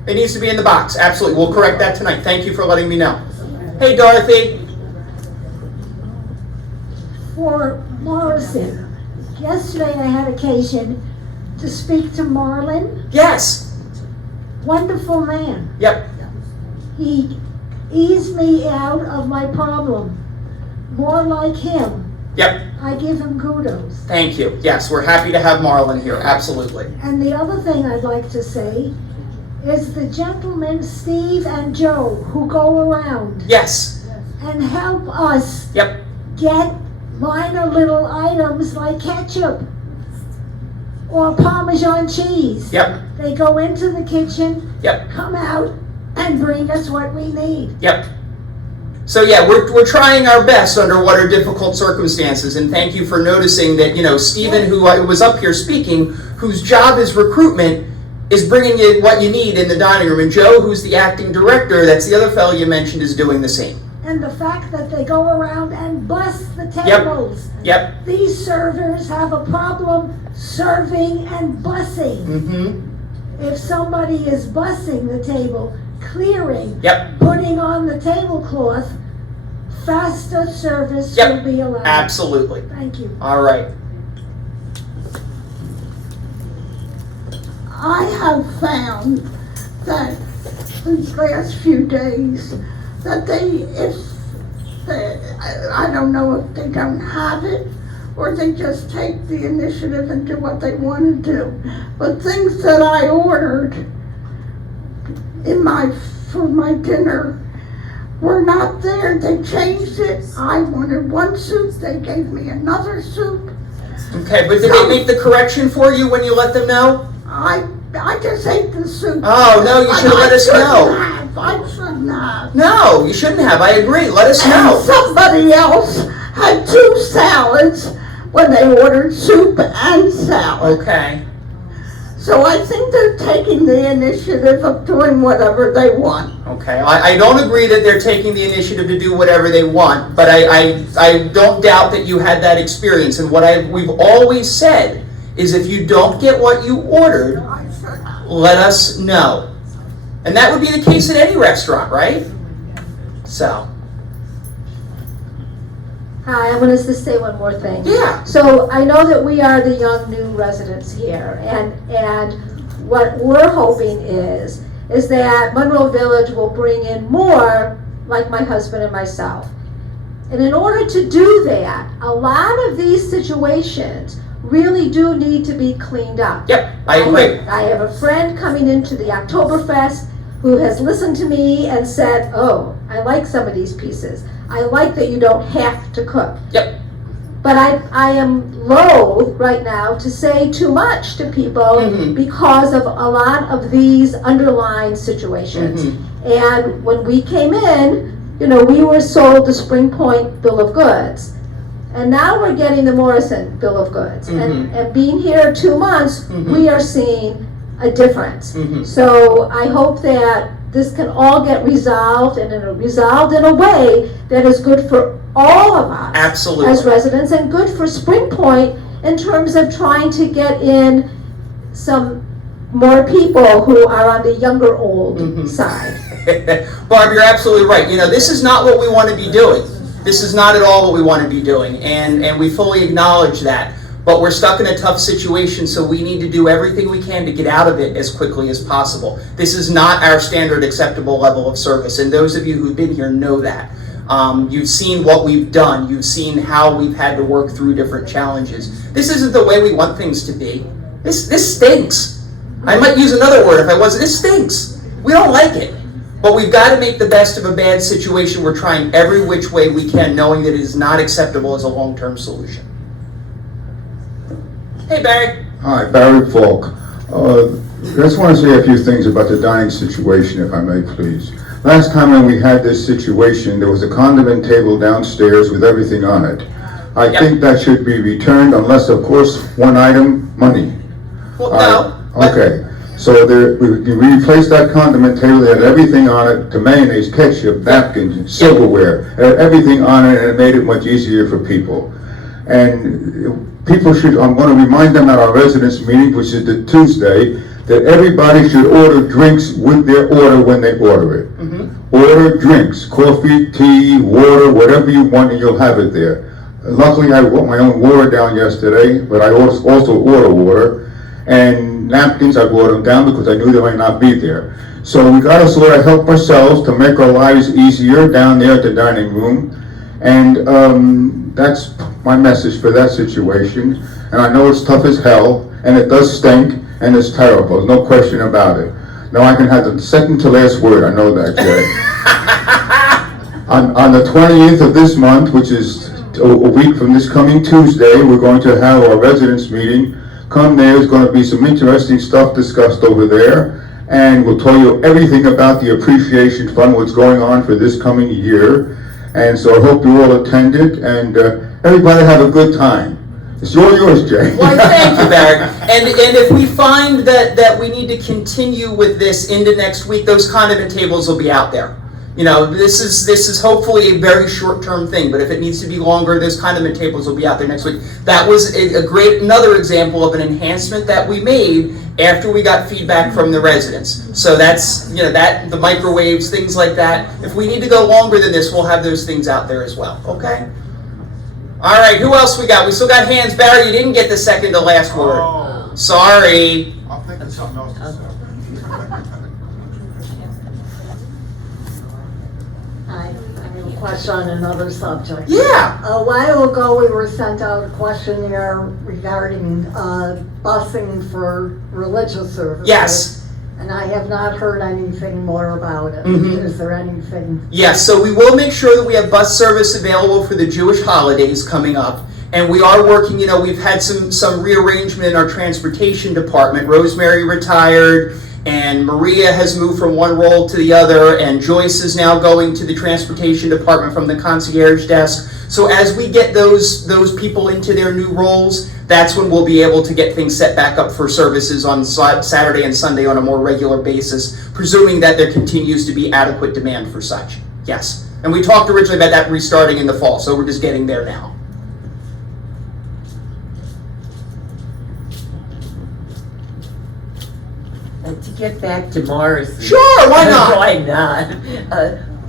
It needs to be in the box, absolutely. We'll correct that tonight. Thank you for letting me know. Hey, Dorothy. For Morrison, yesterday I had occasion to speak to Marlon. Yes. Wonderful man. Yep. He eased me out of my problem. More like him. Yep. I give him kudos. Thank you. Yes, we're happy to have Marlon here, absolutely. And the other thing I'd like to say is the gentlemen Steve and Joe who go around Yes. and help us Yep. get minor little items like ketchup or Parmesan cheese. Yep. They go into the kitchen, Yep. come out, and bring us what we need. Yep. So yeah, we're trying our best under what are difficult circumstances, and thank you for noticing that, you know, Stephen, who was up here speaking, whose job is recruitment, is bringing you what you need in the dining room, and Joe, who's the acting director, that's the other fellow you mentioned, is doing the same. And the fact that they go around and bus the tables. Yep. These servers have a problem serving and bussing. Mm-hmm. If somebody is bussing the table, clearing, Yep. putting on the tablecloth, faster service Yep. will be allowed. Absolutely. Thank you. All right. I have found that these last few days that I don't know if they don't have it or they just take the initiative and do what they want to do. But things that I ordered for my dinner were not there. They changed it. I wanted one soup, they gave me another soup. Okay, but did they make the correction for you when you let them know? I just ate the soup. Oh, no, you should have let us know. I shouldn't have. No, you shouldn't have. I agree. Let us know. And somebody else had 2 salads when they ordered soup and salad. Okay. So I think they're taking the initiative of doing whatever they want. Okay, I don't agree that they're taking the initiative to do whatever they want, but I don't doubt that you had that experience. And what we've always said is if you don't get what you ordered, let us know. And that would be the case at any restaurant, right? So. Hi, I wanted to say one more thing. Yeah. So I know that we are the young new residents here, and what we're hoping is that Monroe Village will bring in more like my husband and myself. And in order to do that, a lot of these situations really do need to be cleaned up. Yep, I agree. I have a friend coming into the Oktoberfest who has listened to me and said, oh, I like some of these pieces. I like that you don't have to cook. Yep. But I am loath right now to say too much to people because of a lot of these underlying situations. And when we came in, you know, we were sold the Spring Point Bill of Goods. And now we're getting the Morrison Bill of Goods. And being here 2 months, we are seeing a difference. So I hope that this can all get resolved and resolved in a way that is good for all of us as residents and good for Spring Point in terms of trying to get in some more people who are on the younger old side. Barb, you're absolutely right. You know, this is not what we want to be doing. This is not at all what we want to be doing, and we fully acknowledge that. But we're stuck in a tough situation, so we need to do everything we can to get out of it as quickly as possible. This is not our standard acceptable level of service, and those of you who've been here know that. You've seen what we've done. You've seen how we've had to work through different challenges. This isn't the way we want things to be. This stinks. I might use another word if I wasn't. This stinks. We don't like it. But we've got to make the best of a bad situation. We're trying every which way we can, knowing that it is not acceptable as a long-term solution. Hey, Barry. Hi, Barry Falk. I just want to say a few things about the dining situation, if I may, please. Last time when we had this situation, there was a condiment table downstairs with everything on it. I think that should be returned unless, of course, one item, money. Well, no. Okay. So we replaced that condiment table, it had everything on it, the mayonnaise, ketchup, napkins, silverware, it had everything on it, and it made it much easier for people. And people should, I'm going to remind them at our residents meeting, which is the Tuesday, that everybody should order drinks with their order when they order it. Order drinks, coffee, tea, water, whatever you want, and you'll have it there. Luckily, I brought my own water down yesterday, but I also order water. And napkins, I brought them down because I knew they might not be there. So we got to sort of help ourselves to make our lives easier down there at the dining room. And that's my message for that situation. And I know it's tough as hell, and it does stink, and it's terrible, no question about it. Now I can have the second to last word, I know that, Jay. on the 20th of this month, which is a week from this coming Tuesday, we're going to have our residents meeting. Come there, there's going to be some interesting stuff discussed over there, and we'll tell you everything about the Appreciation Fund, what's going on for this coming year. And so I hope you all attended, and everybody have a good time. It's all yours, Jay. Well, thank you, Barry. And if we find that we need to continue with this into next week, those condiment tables will be out there. You know, this is hopefully a very short-term thing, but if it needs to be longer, those condiment tables will be out there next week. That was another example of an enhancement that we made after we got feedback from the residents. So that's, you know, the microwaves, things like that. If we need to go longer than this, we'll have those things out there as well, okay? All right, who else we got? We still got hands. Barry, you didn't get the second to last word. Sorry. I'll think of something else to say. I have a question on another subject. Yeah. A while ago, we were sent out a questionnaire regarding busing for religious services. Yes. And I have not heard anything more about it. Is there anything? Yes, so we will make sure that we have bus service available for the Jewish holidays coming up. And we are working, you know, we've had some rearrangement in our transportation department. Rosemary retired, and Maria has moved from one role to the other, and Joyce is now going to the transportation department from the concierge desk. So as we get those people into their new roles, that's when we'll be able to get things set back up for services on Saturday and Sunday on a more regular basis, presuming that there continues to be adequate demand for such. Yes. And we talked originally about that restarting in the fall, so we're just getting there now. To get back to Morrison. Sure, why not? Why not?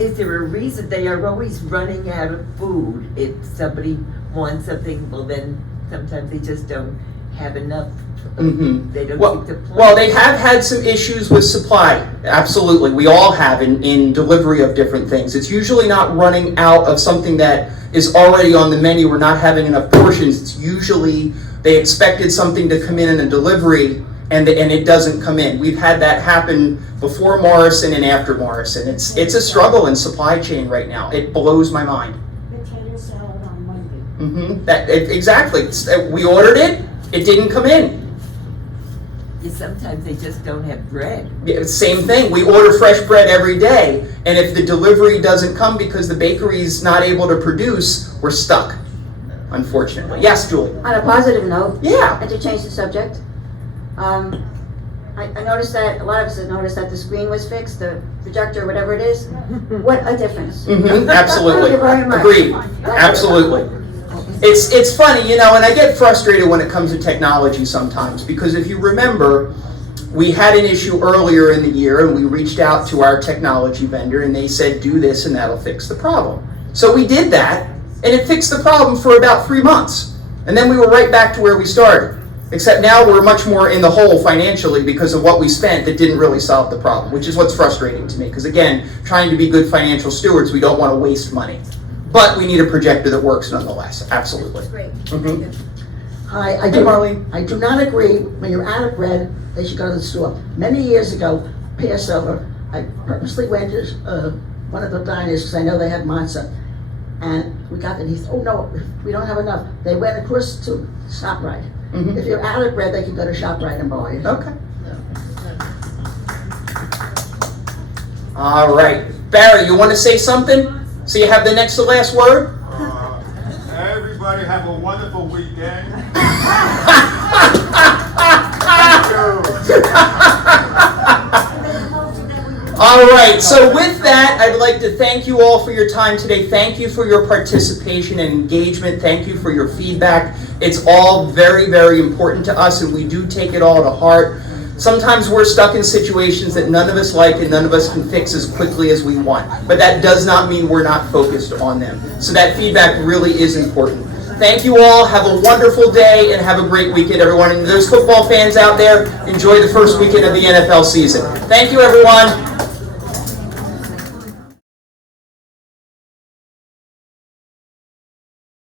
Is there a reason they are always running out of food? If somebody wants something, well then sometimes they just don't have enough. Mm-hmm. They don't Well, keep the plants. well, they have had some issues with supply. Absolutely, we all have in delivery of different things. It's usually not running out of something that is already on the menu. We're not having enough portions. It's usually they expected something to come in a delivery, and it doesn't come in. We've had that happen before Morrison and after Morrison. It's a struggle in supply chain right now. It blows my mind. Potato salad on Monday. Exactly. We ordered it. It didn't come in. Sometimes they just don't have bread. Yeah, same thing. We order fresh bread every day, and if the delivery doesn't come because the bakery's not able to produce, we're stuck, unfortunately. Yes, Julie? On a positive note, Yeah. and to change the subject, I noticed that, a lot of us have noticed that the screen was fixed, the projector, whatever it is. What a difference. Absolutely. Thank you very much. Agreed. Absolutely. It's funny, you know, and I get frustrated when it comes to technology sometimes, because if you remember, we had an issue earlier in the year and we reached out to our technology vendor and they said, do this and that'll fix the problem. So we did that and it fixed the problem for about 3 months. And then we were right back to where we started. Except now we're much more in the hole financially because of what we spent that didn't really solve the problem, which is what's frustrating to me. Because again, trying to be good financial stewards, we don't want to waste money. But we need a projector that works nonetheless, absolutely. Great. Hi, I do not agree, when you're out of bread, they should go to the store. Many years ago, Passover, I purposely went to one of the diners, because I know they have matzah. And we got it, he said, oh no, we don't have enough. They went across to ShopRite. If you're out of bread, they can go to ShopRite and buy it. Okay. All right. Barry, you want to say something? So you have the next to last word? Everybody have a wonderful weekend. All right, so with that, I'd like to thank you all for your time today. Thank you for your participation and engagement. Thank you for your feedback. It's all very, very important to us, and we do take it all to heart. Sometimes we're stuck in situations that none of us like and none of us can fix as quickly as we want. But that does not mean we're not focused on them. So that feedback really is important. Thank you all. Have a wonderful day and have a great weekend, everyone. And those football fans out there, enjoy the first weekend of the NFL season. Thank you, everyone.